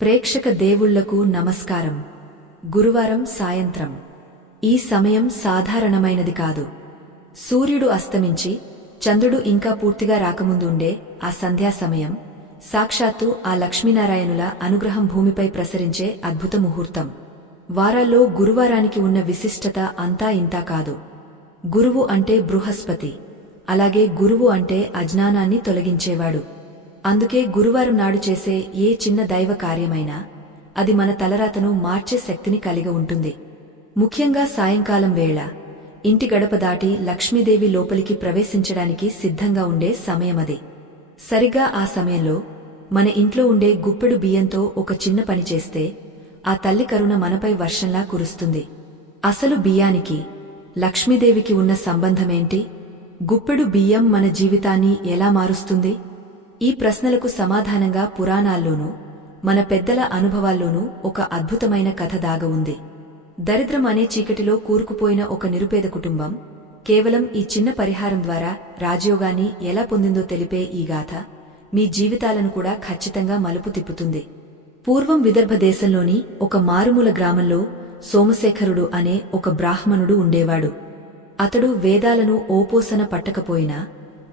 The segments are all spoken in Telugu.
ప్రేక్షక దేవుళ్లకు నమస్కారం. గురువారం సాయంత్రం. ఈ సమయం సాధారణమైనది కాదు. సూర్యుడు అస్తమించి చంద్రుడు ఇంకా పూర్తిగా రాకముందు ఉండే ఆ సంధ్యా సమయం సాక్షాత్తు ఆ లక్ష్మీనారాయణుల అనుగ్రహం భూమిపై ప్రసరించే అద్భుత ముహూర్తం. వారాల్లో గురువారానికి ఉన్న విశిష్టత అంతా ఇంతా కాదు. గురువు అంటే బృహస్పతి, అలాగే గురువు అంటే అజ్ఞానాన్ని తొలగించేవాడు. అందుకే గురువారం నాడు చేసే ఏ చిన్న దైవ కార్యమైనా అది మన తలరాతను మార్చే శక్తిని కలిగి ఉంటుంది. ముఖ్యంగా సాయంకాలం వేళ ఇంటి గడప దాటి లక్ష్మీదేవి లోపలికి ప్రవేశించడానికి సిద్ధంగా ఉండే సమయమది. సరిగా ఆ సమయంలో మన ఇంట్లో ఉండే గుప్పెడు బియ్యంతో ఒక చిన్న పని చేస్తే ఆ తల్లి కరుణ మనపై వర్షంలా కురుస్తుంది. అసలు బియ్యానికి లక్ష్మీదేవికి ఉన్న సంబంధమేంటి? గుప్పెడు బియ్యం మన జీవితాన్ని ఎలా మారుస్తుంది? ఈ ప్రశ్నలకు సమాధానంగా పురాణాల్లోనూ మన పెద్దల అనుభవాల్లోనూ ఒక అద్భుతమైన కథ దాగ ఉంది. దరిద్రం అనే చీకటిలో కూరుకుపోయిన ఒక నిరుపేద కుటుంబం కేవలం ఈ చిన్న పరిహారం ద్వారా రాజయోగాన్ని ఎలా పొందిందో తెలిపే ఈ గాథ మీ జీవితాలను కూడా ఖచ్చితంగా మలుపు తిప్పుతుంది. పూర్వం విదర్భ దేశంలోని ఒక మారుమూల గ్రామంలో సోమశేఖరుడు అనే ఒక బ్రాహ్మణుడు ఉండేవాడు. అతడు వేదాలను ఓపోసన పట్టకపోయినా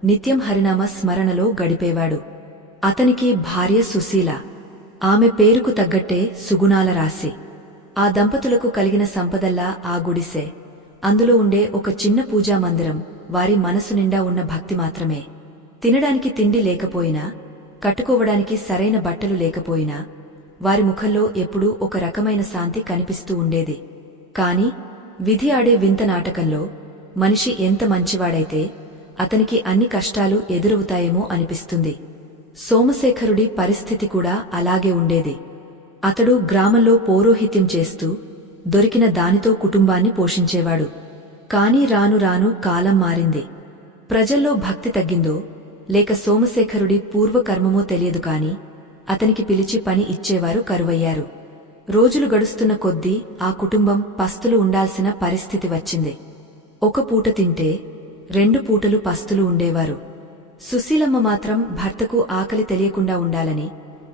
నిత్యం హరినామ స్మరణలో గడిపేవాడు. అతనికి భార్య సుశీల. ఆమె పేరుకు తగ్గట్టే సుగుణాల రాశి. ఆ దంపతులకు కలిగిన సంపదల్లా ఆ గుడిసె, అందులో ఉండే ఒక చిన్న పూజా మందిరం వారి మనసు నిండా ఉన్న భక్తి మాత్రమే. తినడానికి తిండి లేకపోయినా, కట్టుకోవడానికి సరైన బట్టలు లేకపోయినా వారి ముఖంలో ఎప్పుడూ ఒక రకమైన శాంతి కనిపిస్తూ ఉండేది. కాని విధి ఆడే వింత నాటకంలో మనిషి ఎంత మంచివాడైతే అతనికి అన్ని కష్టాలు ఎదురవుతాయేమో అనిపిస్తుంది. సోమశేఖరుడి పరిస్థితి కూడా అలాగే ఉండేది. అతడు గ్రామంలో పౌరోహిత్యం చేస్తూ దొరికిన దానితో కుటుంబాన్ని పోషించేవాడు. కాని రాను రాను కాలం మారింది. ప్రజల్లో భక్తి తగ్గిందో లేక సోమశేఖరుడి పూర్వకర్మమో తెలియదు కాని అతనికి పిలిచి పని ఇచ్చేవారు కరువయ్యారు. రోజులు గడుస్తున్న కొద్దీ ఆ కుటుంబం పస్తులు ఉండాల్సిన పరిస్థితి వచ్చింది. ఒక పూట తింటే 2 పూటలు పస్తులు ఉండేవారు. సుశీలమ్మ మాత్రం భర్తకు ఆకలి తెలియకుండా ఉండాలని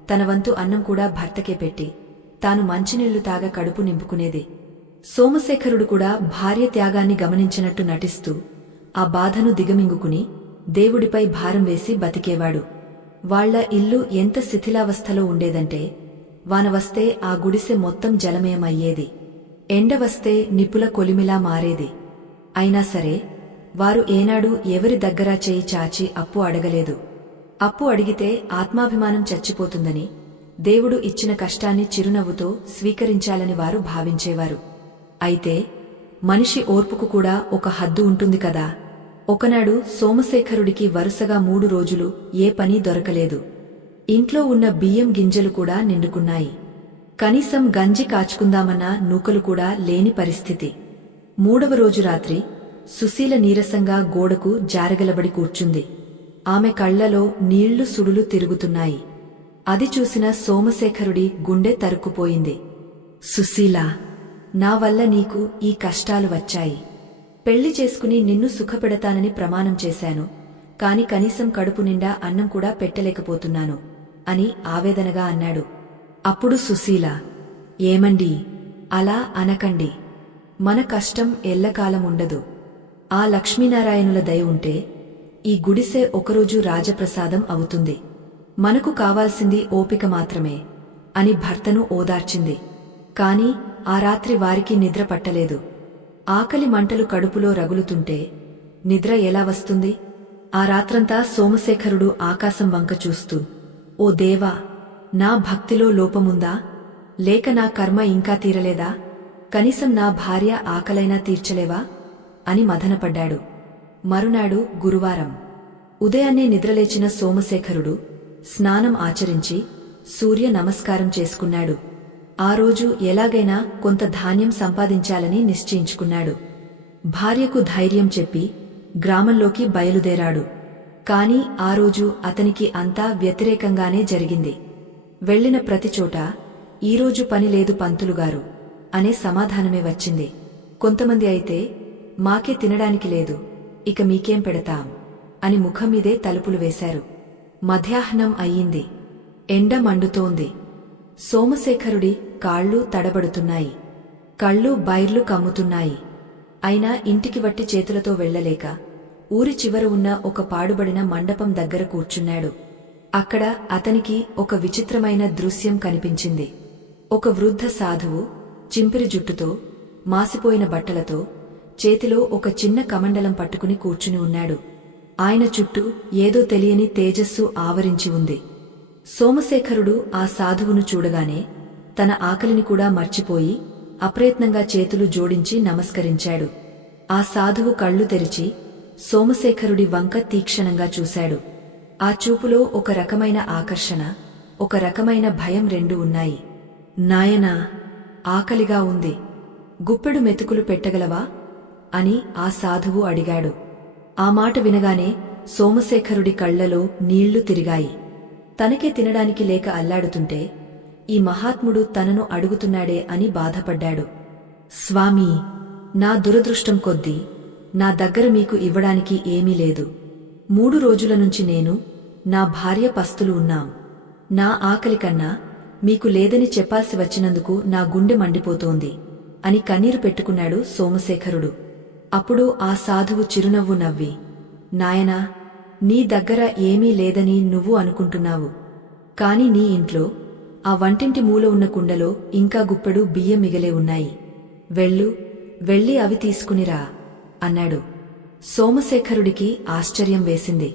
తన వంతు అన్నం కూడా భర్తకే పెట్టి తాను మంచినీళ్లు తాగ కడుపు నింపుకునేది. సోమశేఖరుడు కూడా భార్య త్యాగాన్ని గమనించినట్టు నటిస్తూ ఆ బాధను దిగమింగుకుని దేవుడిపై భారం వేసి బతికేవాడు. వాళ్ల ఇల్లు ఎంత శిథిలావస్థలో ఉండేదంటే వాన వస్తే ఆ గుడిసె మొత్తం జలమయమయ్యేది. ఎండ వస్తే నిప్పుల కొలిమిలా మారేది. అయినా సరే వారు ఏనాడు ఎవరి దగ్గర చేయి చాచి అప్పు అడగలేదు. అప్పు అడిగితే ఆత్మాభిమానం చచ్చిపోతుందని, దేవుడు ఇచ్చిన కష్టాన్ని చిరునవ్వుతో స్వీకరించాలని వారు భావించేవారు. అయితే మనిషి ఓర్పుకు కూడా ఒక హద్దు ఉంటుంది కదా. ఒకనాడు సోమశేఖరుడికి వరుసగా 3 రోజులు ఏ పని దొరకలేదు. ఇంట్లో ఉన్న బియ్యం గింజలు కూడా నిండుకున్నాయి. కనీసం గంజి కాచుకుందామన్న నూకలు కూడా లేని పరిస్థితి. 3వ రోజు రాత్రి సుశీల నీరసంగా గోడకు జారగలబడి కూర్చుంది. ఆమె కళ్లలో నీళ్లు సుడులు తిరుగుతున్నాయి. అది చూసిన సోమశేఖరుడి గుండె తరుక్కుపోయింది. సుశీలా, నా వల్ల నీకు ఈ కష్టాలు వచ్చాయి. పెళ్లి చేసుకుని నిన్ను సుఖపెడతానని ప్రమాణం చేశాను, కాని కనీసం కడుపు నిండా అన్నం కూడా పెట్టలేకపోతున్నాను అని ఆవేదనగా అన్నాడు. అప్పుడు సుశీల, ఏమండీ, అలా అనకండి. మన కష్టం ఎల్లకాలం ఉండదు. ఆ లక్ష్మీనారాయణుల దయ ఉంటే ఈ గుడిసె ఒకరోజు రాజప్రసాదం అవుతుంది. మనకు కావాల్సింది ఓపిక మాత్రమే అని భర్తను ఓదార్చింది. కాని ఆ రాత్రి వారికి నిద్ర పట్టలేదు. ఆకలి మంటలు కడుపులో రగులుతుంటే నిద్ర ఎలా వస్తుంది? ఆ రాత్రంతా సోమశేఖరుడు ఆకాశం వంక చూస్తూ, ఓ దేవా, నా భక్తిలో లోపముందా? లేక నా కర్మ ఇంకా తీరలేదా? కనీసం నా భార్య ఆకలైనా తీర్చలేవా అని మదనపడ్డాడు. మరునాడు గురువారం. ఉదయాన్నే నిద్రలేచిన సోమశేఖరుడు స్నానం ఆచరించి సూర్య నమస్కారం చేసుకున్నాడు. ఆ రోజు ఎలాగైనా కొంత ధాన్యం సంపాదించాలని నిశ్చయించుకున్నాడు. భార్యకు ధైర్యం చెప్పి గ్రామంలోకి బయలుదేరాడు. కాని ఆ రోజు అతనికి అంతా వ్యతిరేకంగానే జరిగింది. వెళ్లిన ప్రతిచోట ఈరోజు పని లేదు పంతులుగారు అనే సమాధానమే వచ్చింది. కొంతమంది అయితే మాకే తినడానికి లేదు, ఇక మీకేం పెడతాం అని ముఖం మీదే తలుపులు వేశారు. మధ్యాహ్నం అయ్యింది. ఎండ మండుతోంది. సోమశేఖరుడి కాళ్ళు తడబడుతున్నాయి. కళ్ళు బైర్లు కమ్ముతున్నాయి. అయినా ఇంటికి వట్టి చేతులతో వెళ్లలేక ఊరి చివర ఉన్న ఒక పాడుబడిన మండపం దగ్గర కూర్చున్నాడు. అక్కడ అతనికి ఒక విచిత్రమైన దృశ్యం కనిపించింది. ఒక వృద్ధ సాధువు చింపిరి జుట్టుతో, మాసిపోయిన బట్టలతో, చేతిలో ఒక చిన్న కమండలం పట్టుకుని కూర్చుని ఉన్నాడు. ఆయన చుట్టూ ఏదో తెలియని తేజస్సు ఆవరించి ఉంది. సోమశేఖరుడు ఆ సాధువును చూడగానే తన ఆకలిని కూడా మర్చిపోయి అప్రయత్నంగా చేతులు జోడించి నమస్కరించాడు. ఆ సాధువు కళ్ళు తెరిచి సోమశేఖరుడి వంక తీక్షణంగా చూశాడు. ఆ చూపులో ఒక రకమైన ఆకర్షణ, ఒక రకమైన భయం రెండూ ఉన్నాయి. నాయనా, ఆకలిగా ఉంది. గుప్పెడు మెతుకులు పెట్టగలవా అని ఆ సాధువు అడిగాడు. ఆ మాట వినగానే సోమశేఖరుడి కళ్లలో నీళ్లు తిరిగాయి. తనకే తినడానికి లేక అల్లాడుతుంటే ఈ మహాత్ముడు తనను అడుగుతున్నాడే అని బాధపడ్డాడు. స్వామీ, నా దురదృష్టం కొద్దీ నా దగ్గర మీకు ఇవ్వడానికి ఏమీ లేదు. 3 రోజుల నుంచి నేను, నా భార్య పస్తులు ఉన్నాం. నా ఆకలి కన్నా మీకు లేదని చెప్పాల్సి వచ్చినందుకు నా గుండె మండిపోతోంది అని కన్నీరు పెట్టుకున్నాడు సోమశేఖరుడు. అప్పుడు ఆ సాధువు చిరునవ్వు నవ్వి, నాయనా, నీ దగ్గర ఏమీ లేదని నువ్వు అనుకుంటున్నావు. కాని నీ ఇంట్లో ఆ వంటింటి మూల ఉన్న కుండలో ఇంకా గుప్పెడు బియ్యం మిగలే ఉన్నాయి. వెళ్ళి అవి తీసుకునిరా అన్నాడు. సోమశేఖరుడికి ఆశ్చర్యం వేసింది.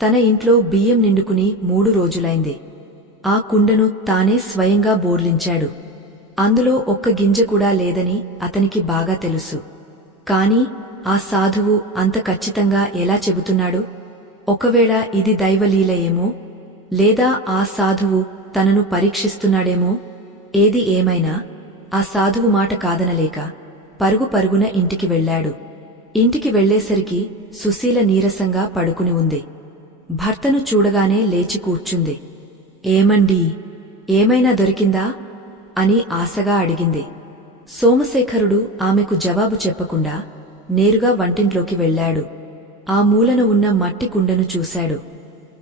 తన ఇంట్లో బియ్యం నిండుకుని 3 రోజులైంది. ఆ కుండను తానే స్వయంగా బోర్లించాడు. అందులో ఒక్క గింజ కూడా లేదని అతనికి బాగా తెలుసు. కాని ఆ సాధువు అంత ఖచ్చితంగా ఎలా చెబుతున్నాడు? ఒకవేళ ఇది దైవలీల ఏమో, లేదా ఆ సాధువు తనను పరీక్షిస్తున్నాడేమో. ఏది ఏమైనా ఆ సాధువు మాట కాదనలేక పరుగున ఇంటికి వెళ్లాడు. ఇంటికి వెళ్లేసరికి సుశీల నీరసంగా పడుకుని ఉంది. భర్తను చూడగానే లేచి కూర్చుంది. ఏమండీ, ఏమైనా దొరికిందా అని ఆశగా అడిగింది. సోమశేఖరుడు ఆమెకు జవాబు చెప్పకుండా నేరుగా వంటింట్లోకి వెళ్లాడు. ఆ మూలన ఉన్న మట్టి కుండను చూశాడు.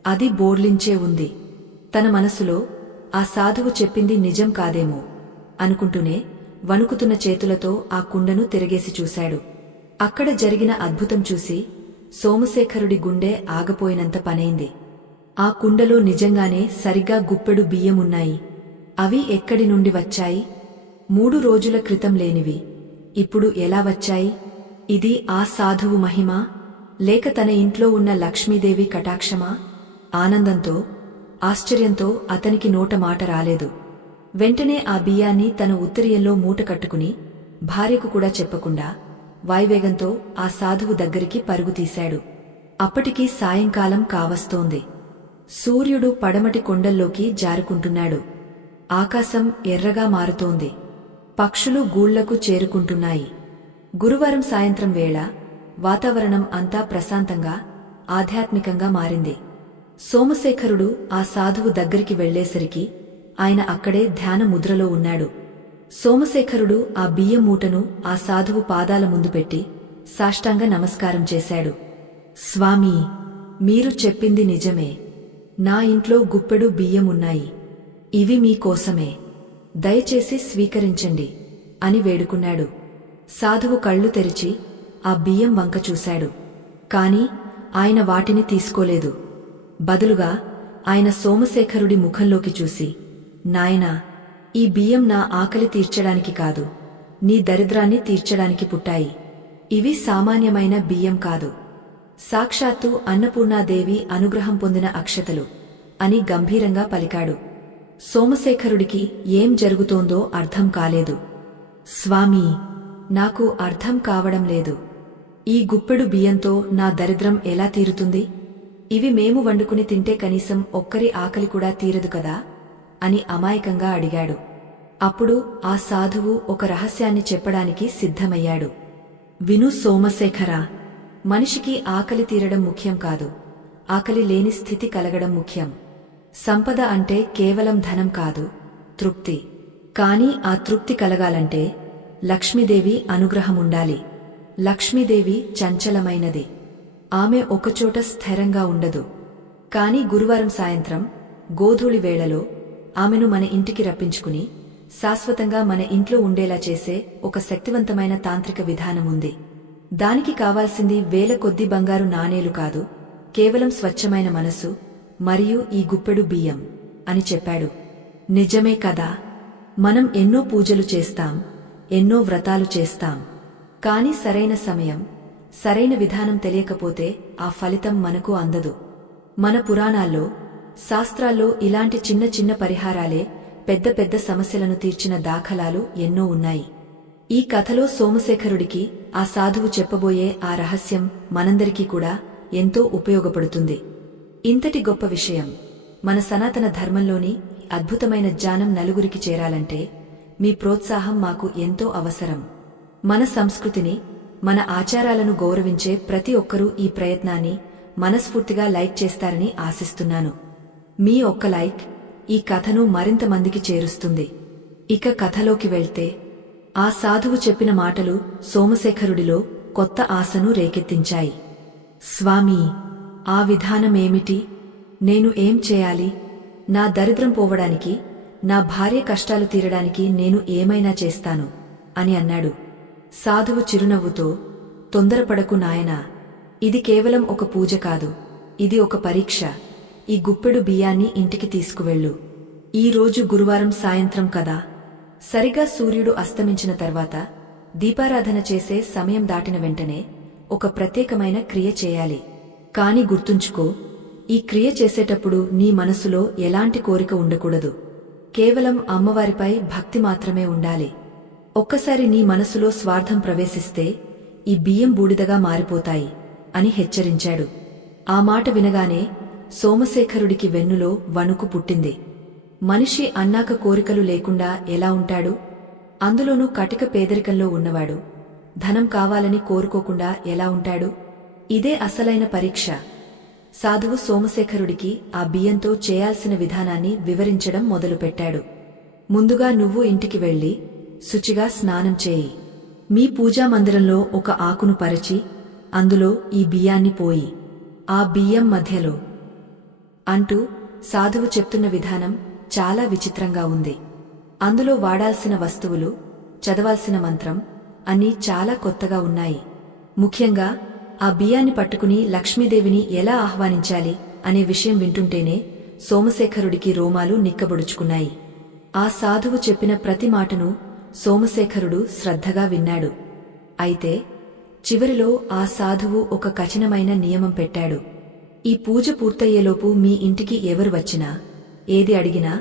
అది బోర్లించే ఉంది. తన మనసులో ఆ సాధువు చెప్పింది నిజం కాదేమో అనుకుంటూనే వణుకుతున్న చేతులతో ఆ కుండను తిరగేసి చూశాడు. అక్కడ జరిగిన అద్భుతం చూసి సోమశేఖరుడి గుండె ఆగపోయినంత పనైంది. ఆ కుండలో నిజంగానే సరిగ్గా గుప్పెడు బియ్యమున్నాయి. అవి ఎక్కడి నుండి వచ్చాయి? 3 రోజుల క్రితం లేనివి ఇప్పుడు ఎలా వచ్చాయి? ఇది ఆ సాధువు మహిమా, లేక తన ఇంట్లో ఉన్న లక్ష్మీదేవి కటాక్షమా? ఆనందంతో, ఆశ్చర్యంతో అతనికి నోట మాట రాలేదు. వెంటనే ఆ బియ్యాన్ని తన ఉత్తరీయంలో మూట కట్టుకుని భార్యకు కూడా చెప్పకుండా వాయువేగంతో ఆ సాధువు దగ్గరికి పరుగుతీశాడు. అప్పటికి సాయంకాలం కావస్తోంది. సూర్యుడు పడమటి కొండల్లోకి జారుకుంటున్నాడు. ఆకాశం ఎర్రగా మారుతోంది. పక్షులు గూళ్లకు చేరుకుంటున్నాయి. గురువారం సాయంత్రం వేళ వాతావరణం అంతా ప్రశాంతంగా, ఆధ్యాత్మికంగా మారింది. సోమశేఖరుడు ఆ సాధువు దగ్గరికి వెళ్లేసరికి ఆయన అక్కడే ధ్యాన ముద్రలో ఉన్నాడు. సోమశేఖరుడు ఆ బియ్యం మూటను ఆ సాధువు పాదాల ముందు పెట్టి సాష్టాంగ నమస్కారం చేశాడు. స్వామీ, మీరు చెప్పింది నిజమే. నా ఇంట్లో గుప్పెడు బియ్యమున్నాయి. ఇవి మీకోసమే. దయచేసి స్వీకరించండి అని వేడుకున్నాడు. సాధువు కళ్ళు తెరిచి ఆ బియ్యం వంక చూశాడు. కాని ఆయన వాటిని తీసుకోలేదు. బదులుగా ఆయన సోమశేఖరుడి ముఖంలోకి చూసి, నాయనా, ఈ బియ్యం నా ఆకలి తీర్చడానికి కాదు, నీ దరిద్రాన్ని తీర్చడానికి పుట్టాయి. ఇవి సామాన్యమైన బియ్యం కాదు. సాక్షాత్తు అన్నపూర్ణాదేవి అనుగ్రహం పొందిన అక్షతలు అని గంభీరంగా పలికాడు. సోమశేఖరుడికి ఏం జరుగుతోందో అర్థం కాలేదు. స్వామీ, నాకు అర్థం కావడం లేదు. ఈ గుప్పెడు బియ్యంతో నా దరిద్రం ఎలా తీరుతుంది? ఇవి మేము వండుకుని తింటే కనీసం ఒక్కరి ఆకలి కూడా తీరదు కదా అని అమాయకంగా అడిగాడు. అప్పుడు ఆ సాధువు ఒక రహస్యాన్ని చెప్పడానికి సిద్ధమయ్యాడు. విను సోమశేఖరా, మనిషికి ఆకలి తీరడం ముఖ్యం కాదు, ఆకలి లేని స్థితి కలగడం ముఖ్యం. సంపద అంటే కేవలం ధనం కాదు, తృప్తి. కాని ఆ తృప్తి కలగాలంటే లక్ష్మీదేవి అనుగ్రహముండాలి. లక్ష్మీదేవి చంచలమైనది. ఆమె ఒకచోట స్థిరంగా ఉండదు. కాని గురువారం సాయంత్రం గోధూళి వేళలో ఆమెను మన ఇంటికి రప్పించుకుని శాశ్వతంగా మన ఇంట్లో ఉండేలా చేసే ఒక శక్తివంతమైన తాంత్రిక విధానముంది. దానికి కావాల్సింది వేల కొద్ది బంగారు నాణేలు కాదు, కేవలం స్వచ్ఛమైన మనసు మరియు ఈ గుప్పెడు బియ్యం అని చెప్పాడు. నిజమే కదా, మనం ఎన్నో పూజలు చేస్తాం, ఎన్నో వ్రతాలు చేస్తాం, కాని సరైన సమయం, సరైన విధానం తెలియకపోతే ఆ ఫలితం మనకు అందదు. మన పురాణాల్లో, శాస్త్రాల్లో ఇలాంటి చిన్న చిన్న పరిహారాలే పెద్ద పెద్ద సమస్యలను తీర్చిన దాఖలాలు ఎన్నో ఉన్నాయి. ఈ కథలో సోమశేఖరుడికి ఆ సాధువు చెప్పబోయే ఆ రహస్యం మనందరికీ కూడా ఎంతో ఉపయోగపడుతుంది. ఇంతటి గొప్ప విషయం మన సనాతన ధర్మంలోని అద్భుతమైన జ్ఞానం నలుగురికి చేరాలంటే మీ ప్రోత్సాహం మాకు ఎంతో అవసరం. మన సంస్కృతిని, మన ఆచారాలను గౌరవించే ప్రతి ఒక్కరూ ఈ ప్రయత్నాన్ని మనస్ఫూర్తిగా లైక్ చేస్తారని ఆశిస్తున్నాను. మీ ఒక్క లైక్ ఈ కథను మరింత మందికి చేరుస్తుంది. ఇక కథలోకి వెళ్తే, ఆ సాధువు చెప్పిన మాటలు సోమశేఖరుడిలో కొత్త ఆశను రేకెత్తించాయి. స్వామీ, ఆ విధానమేమిటి? నేను ఏం చేయాలి? నా దరిద్రం పోవడానికి, నా భార్య కష్టాలు తీరడానికి నేను ఏమైనా చేస్తాను అని అన్నాడు. సాధువు చిరునవ్వుతో, తొందరపడకు నాయనా, ఇది కేవలం ఒక పూజ కాదు, ఇది ఒక పరీక్ష. ఈ గుప్పెడు బియ్యాన్ని ఇంటికి తీసుకువెళ్ళు. ఈ రోజు గురువారం సాయంత్రం కదా, సరిగా సూర్యుడు అస్తమించిన తర్వాత దీపారాధన చేసే సమయం దాటిన వెంటనే ఒక ప్రత్యేకమైన క్రియ చేయాలి. కాని గుర్తుంచుకో, ఈ క్రియ చేసేటప్పుడు నీ మనసులో ఎలాంటి కోరిక ఉండకూడదు. కేవలం అమ్మవారిపై భక్తి మాత్రమే ఉండాలి. ఒక్కసారి నీ మనసులో స్వార్థం ప్రవేశిస్తే ఈ బియ్యం బూడిదగా మారిపోతాయి అని హెచ్చరించాడు. ఆ మాట వినగానే సోమశేఖరుడికి వెన్నులో వణుకు పుట్టింది. మనిషి అన్నాక కోరికలు లేకుండా ఎలా ఉంటాడు? అందులోనూ కటిక పేదరికంలో ఉన్నవాడు ధనం కావాలని కోరుకోకుండా ఎలా ఉంటాడు? ఇదే అసలైన పరీక్ష. సాధువు సోమశేఖరుడికి ఆ బియ్యంతో చేయాల్సిన విధానాన్ని వివరించడం మొదలుపెట్టాడు. ముందుగా నువ్వు ఇంటికి వెళ్లి శుచిగా స్నానం చేయి. మీ పూజా మందిరంలో ఒక ఆకును పరిచి అందులో ఈ బియ్యాన్ని పోయి ఆ బియ్యం మధ్యలో అంటూ సాధువు చెప్తున్న విధానం చాలా విచిత్రంగా ఉంది. అందులో వాడాల్సిన వస్తువులు, చదవాల్సిన మంత్రం అన్నీ చాలా కొత్తగా ఉన్నాయి. ముఖ్యంగా ఆ బియ్యాన్ని పట్టుకుని లక్ష్మీదేవిని ఎలా ఆహ్వానించాలి అనే విషయం వింటుంటేనే సోమశేఖరుడికి రోమాలు నిక్కబొడుచుకున్నాయి. ఆ సాధువు చెప్పిన ప్రతి మాటను సోమశేఖరుడు శ్రద్ధగా విన్నాడు. అయితే చివరిలో ఆ సాధువు ఒక కఠినమైన నియమం పెట్టాడు. ఈ పూజ పూర్తయ్యేలోపు మీ ఇంటికి ఎవరు వచ్చినా, ఏది అడిగినా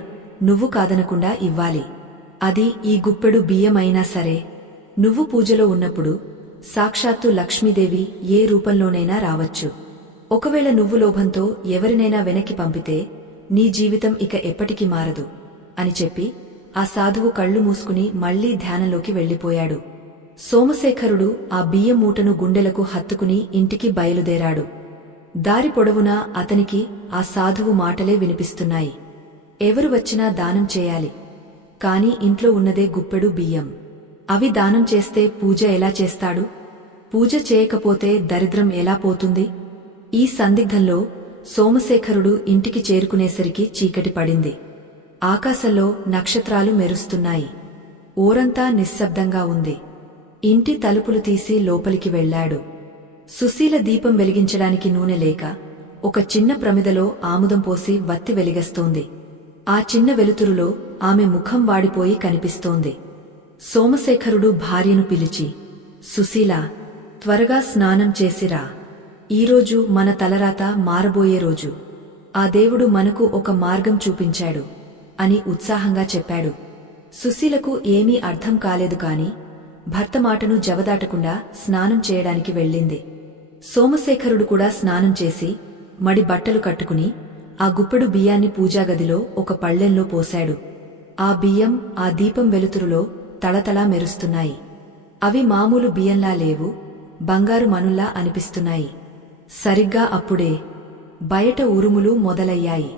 నువ్వు కాదనకుండా ఇవ్వాలి. అది ఈ గుప్పెడు బియ్యమైనా సరే. నువ్వు పూజలో ఉన్నప్పుడు సాక్షాత్తు లక్ష్మీదేవి ఏ రూపంలోనైనా రావచ్చు. ఒకవేళ నువ్వు లోభంతో ఎవరినైనా వెనక్కి పంపితే నీ జీవితం ఇక ఎప్పటికీ మారదు అని చెప్పి ఆ సాధువు కళ్ళు మూసుకుని మళ్లీ ధ్యానంలోకి వెళ్లిపోయాడు. సోమశేఖరుడు ఆ బియ్యం మూటను గుండెలకు హత్తుకుని ఇంటికి బయలుదేరాడు. దారి పొడవునా అతనికి ఆ సాధువు మాటలే వినిపిస్తున్నాయి. ఎవరు వచ్చినా దానం చేయాలి, కాని ఇంట్లో ఉన్నదే గుప్పెడు బియ్యం. అవి దానం చేస్తే పూజ ఎలా చేస్తాడు? పూజ చేయకపోతే దరిద్రం ఎలా పోతుంది? ఈ సందిగ్ధంలో సోమశేఖరుడు ఇంటికి చేరుకునేసరికి చీకటి పడింది. ఆకాశంలో నక్షత్రాలు మెరుస్తున్నాయి. ఊరంతా నిశ్శబ్దంగా ఉంది. ఇంటి తలుపులు తీసి లోపలికి వెళ్లాడు. సుశీల దీపం వెలిగించడానికి నూనె లేక ఒక చిన్న ప్రమిదలో ఆముదం పోసి వత్తి వెలిగస్తోంది. ఆ చిన్న వెలుతురులో ఆమె ముఖం వాడిపోయి కనిపిస్తోంది. సోమశేఖరుడు భార్యను పిలిచి, సుశీల, త్వరగా స్నానం చేసిరా. ఈరోజు మన తలరాత మారబోయే రోజు. ఆ దేవుడు మనకు ఒక మార్గం చూపించాడు అని ఉత్సాహంగా చెప్పాడు. సుశీలకు ఏమీ అర్థం కాలేదు కాని భర్త మాటను జవదాటకుండా స్నానం చేయడానికి వెళ్ళింది. సోమశేఖరుడు కూడా స్నానం చేసి మడి బట్టలు కట్టుకుని ఆ గుప్పెడు బియ్యాన్ని పూజాగదిలో ఒక పళ్ళెంలో పోశాడు. ఆ బియ్యం ఆ దీపం వెలుతురులో తళతళా మెరుస్తున్నాయి. అవి మామూలు బియ్యంలా లేవు, బంగారు మనుల్లా అనిపిస్తున్నాయి. సరిగ్గా అప్పుడే బయట ఉరుములు మొదలయ్యాయి.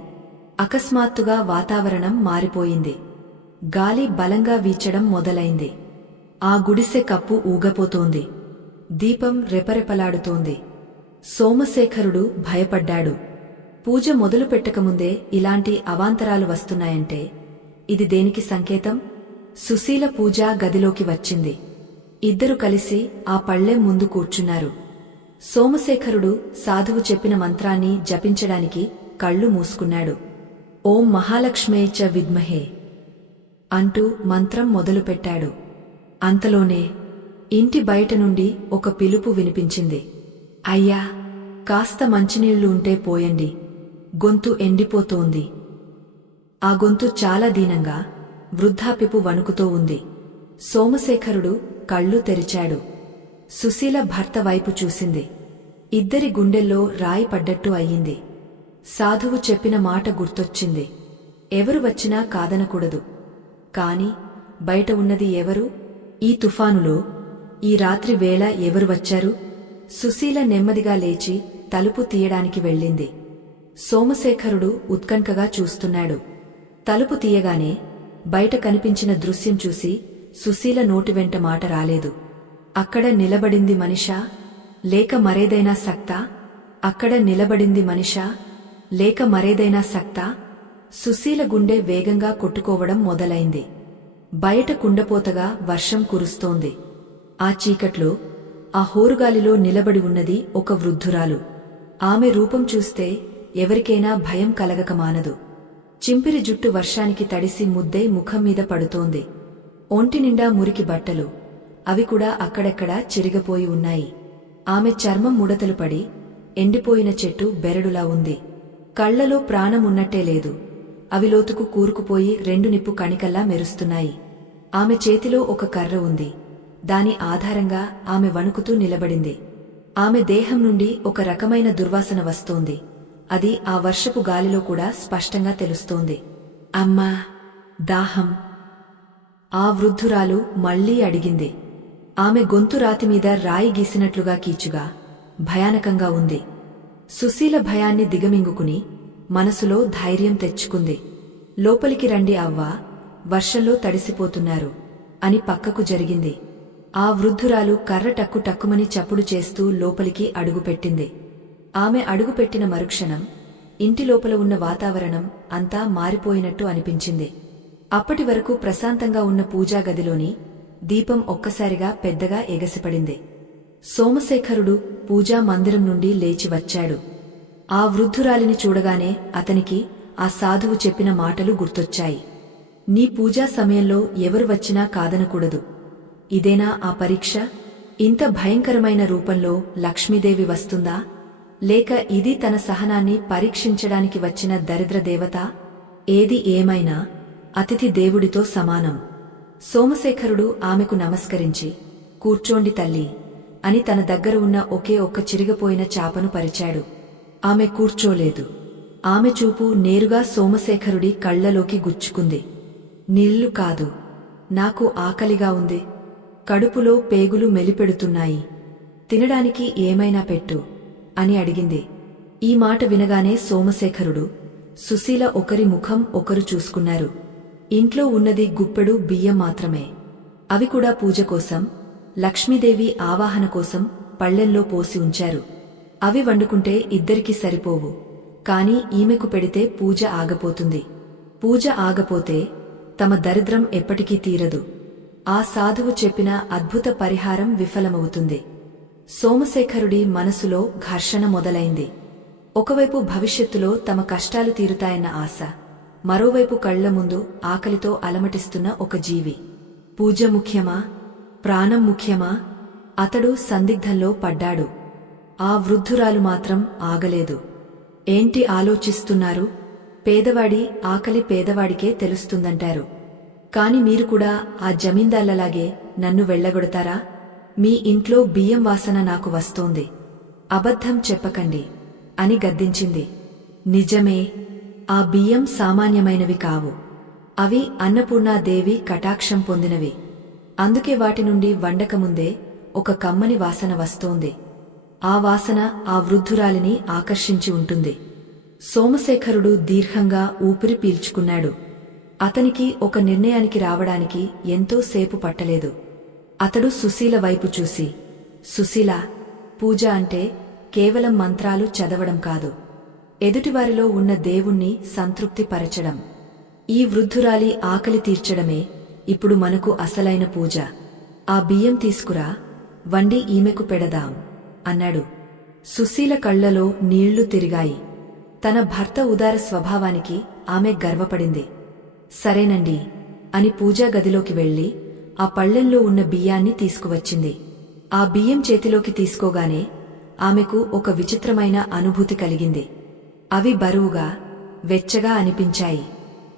అకస్మాత్తుగా వాతావరణం మారిపోయింది. గాలి బలంగా వీచడం మొదలైంది. ఆ గుడిసె కప్పు ఊగపోతోంది. దీపం రెపరెపలాడుతోంది. సోమశేఖరుడు భయపడ్డాడు. పూజ మొదలుపెట్టకముందే ఇలాంటి అవాంతరాలు వస్తున్నాయంటే ఇది దేనికి సంకేతం? సుశీల పూజా గదిలోకి వచ్చింది. ఇద్దరు కలిసి ఆ పళ్ళెం ముందు కూర్చున్నారు. సోమశేఖరుడు సాధువు చెప్పిన మంత్రాన్ని జపించడానికి కళ్ళు మూసుకున్నాడు. ఓం మహాలక్ష్మే చ విద్మహే అంటూ మంత్రం మొదలుపెట్టాడు. అంతలోనే ఇంటి బయట నుండి ఒక పిలుపు వినిపించింది. అయ్యా, కాస్త మంచినీళ్లు ఉంటే పోయండి, గొంతు ఎండిపోతోంది. ఆ గొంతు చాలా దీనంగా, వృద్ధాప్యపు వణుకుతో ఉంది. సోమశేఖరుడు కళ్ళు తెరిచాడు. సుశీల భర్త వైపు చూసింది. ఇద్దరి గుండెల్లో రాయి పడ్డట్టు అయ్యింది. సాధువు చెప్పిన మాట గుర్తొచ్చింది. ఎవరు వచ్చినా కాదనకూడదు. కాని బయట ఉన్నది ఎవరు? ఈ తుఫానులో ఈ రాత్రి వేళ ఎవరు వచ్చారు? సుశీల నెమ్మదిగా లేచి తలుపు తీయడానికి వెళ్ళింది. సోమశేఖరుడు ఉత్కంఠగా చూస్తున్నాడు. తలుపు తీయగానే బయట కనిపించిన దృశ్యం చూసి సుశీల నోటివెంట మాట రాలేదు. అక్కడ నిలబడింది మనిషా, లేక మరేదైనా సక్తా? అక్కడ నిలబడింది మనిషా, లేక మరేదైనా సక్తా? సుశీల గుండె వేగంగా కొట్టుకోవడం మొదలైంది. బయట కుండపోతగా వర్షం కురుస్తోంది. ఆ చీకట్లో, ఆ హోరుగాలిలో నిలబడి ఉన్నది ఒక వృద్ధురాలు. ఆమె రూపం చూస్తే ఎవరికైనా భయం కలగక మానదు. చింపిరి జుట్టు వర్షానికి తడిసి ముద్దై ముఖం మీద పడుతోంది. ఒంటినిండా మురికి బట్టలు, అవి కూడా అక్కడెక్కడా చిరిగపోయి ఉన్నాయి. ఆమె చర్మం ముడతలు పడి ఎండిపోయిన చెట్టు బెరడులా ఉంది. కళ్లలో ప్రాణం ఉన్నట్టే లేదు. అవి లోతుకు కూరుకుపోయి రెండు నిప్పు కణికల్లా మెరుస్తున్నాయి. ఆమె చేతిలో ఒక కర్ర ఉంది. దాని ఆధారంగా ఆమె వణుకుతూ నిలబడింది. ఆమె దేహం నుండి ఒక రకమైన దుర్వాసన వస్తోంది. అది ఆ వర్షపు గాలిలో కూడా స్పష్టంగా తెలుస్తోంది. అమ్మా, దాహం. ఆ వృద్ధురాలు మళ్లీ అడిగింది. ఆమె గొంతు రాతిమీద రాయి గీసినట్లుగా కీచుగా, భయానకంగా ఉంది. సుశీల భయాన్ని దిగమింగుకుని మనసులో ధైర్యం తెచ్చుకుంది. లోపలికి రండి అవ్వా, వర్షంలో తడిసిపోతున్నారు అని పక్కకు జరిగింది. ఆ వృద్ధురాలు కర్ర టక్కు టక్కుమని చప్పుడు చేస్తూ లోపలికి అడుగుపెట్టింది. ఆమె అడుగుపెట్టిన మరుక్షణం ఇంటి లోపల ఉన్న వాతావరణం అంతా మారిపోయినట్టు అనిపించింది. అప్పటి వరకు ప్రశాంతంగా ఉన్న పూజా గదిలోని దీపం ఒక్కసారిగా పెద్దగా ఎగసిపడింది. సోమశేఖరుడు పూజా మందిరం నుండి లేచి వచ్చాడు. ఆ వృద్ధురాలిని చూడగానే అతనికి ఆ సాధువు చెప్పిన మాటలు గుర్తొచ్చాయి. నీ పూజా సమయంలో ఎవరు వచ్చినా కాదనకూడదు. ఇదేనా ఆ పరీక్ష? ఇంత భయంకరమైన రూపంలో లక్ష్మీదేవి వస్తుందా? లేక ఇది తన సహనాన్ని పరీక్షించడానికి వచ్చిన దరిద్ర దేవత? ఏది ఏమైనా అతిథి దేవుడితో సమానం. సోమశేఖరుడు ఆమెకు నమస్కరించి, కూర్చోండి తల్లి అని తన దగ్గర ఉన్న ఒకే ఒక్క చిరిగిపోయిన చాపను పరిచాడు. ఆమె కూర్చోలేదు. ఆమె చూపు నేరుగా సోమశేఖరుడి కళ్లలోకి గుచ్చుకుంది. నీళ్లు కాదు, నాకు ఆకలిగా ఉంది. కడుపులో పేగులు మెలిపెడుతున్నాయి. తినడానికి ఏమైనా పెట్టు అని అడిగింది. ఈ మాట వినగానే సోమశేఖరుడు, సుశీల ఒకరి ముఖం ఒకరు చూసుకున్నారు. ఇంట్లో ఉన్నది గుప్పెడు బియ్యం మాత్రమే. అవి కూడా పూజ కోసం, లక్ష్మీదేవి ఆవాహన కోసం పళ్ళెంలో పోసి ఉంచారు. అవి వండుకుంటే ఇద్దరికి సరిపోవు. కాని ఈమెకు పెడితే పూజ ఆగపోతుంది. పూజ ఆగపోతే తమ దరిద్రం ఎప్పటికీ తీరదు. ఆ సాధువు చెప్పిన అద్భుత పరిహారం విఫలమవుతుంది. సోమశేఖరుడి మనసులో ఘర్షణ మొదలైంది. ఒకవైపు భవిష్యత్తులో తమ కష్టాలు తీరుతాయన్న ఆశ, మరోవైపు కళ్ల ముందు ఆకలితో అలమటిస్తున్న ఒక జీవి. పూజ ముఖ్యమా, ప్రాణం ముఖ్యమా? అతడు సందిగ్ధంలో పడ్డాడు. ఆ వృద్ధురాలు మాత్రం ఆగలేదు. ఏంటి ఆలోచిస్తున్నారు? పేదవాడి ఆకలి పేదవాడికే తెలుస్తుందంటారు. కాని మీరు కూడా ఆ జమీందార్లలాగే నన్ను వెళ్లగొడతారా? మీ ఇంట్లో బియ్యం వాసన నాకు వస్తోంది. అబద్ధం చెప్పకండి అని గద్దించింది. నిజమే, ఆ బియ్యం సామాన్యమైనవి కావు. అవి అన్నపూర్ణాదేవి కటాక్షం పొందినవి. అందుకే వాటి నుండి వండకముందే ఒక కమ్మని వాసన వస్తోంది. ఆ వాసన ఆ వృద్ధురాలిని ఆకర్షించి ఉంటుంది. సోమశేఖరుడు దీర్ఘంగా ఊపిరి పీల్చుకున్నాడు. అతనికి ఒక నిర్ణయానికి రావడానికి ఎంతో సేపు పట్టలేదు. అతడు సుశీల వైపు చూసి, సుశీలా, పూజ అంటే కేవలం మంత్రాలు చదవడం కాదు. ఎదుటివారిలో ఉన్న దేవుణ్ణి సంతృప్తి పరచడం. ఈ వృద్ధురాలి ఆకలి తీర్చడమే ఇప్పుడు మనకు అసలైన పూజ. ఆ బియ్యం తీసుకురా, వండి ఈమెకు పెడదాం అన్నాడు. సుశీల కళ్లలో నీళ్లు తిరిగాయి. తన భర్త ఉదార స్వభావానికి ఆమె గర్వపడింది. సరేనండి అని పూజా గదిలోకి వెళ్లి ఆ పళ్ళెంలో ఉన్న బియ్యాన్ని తీసుకువచ్చింది. ఆ బియ్యం చేతిలోకి తీసుకోగానే ఆమెకు ఒక విచిత్రమైన అనుభూతి కలిగింది. అవి బరువుగా, వెచ్చగా అనిపించాయి.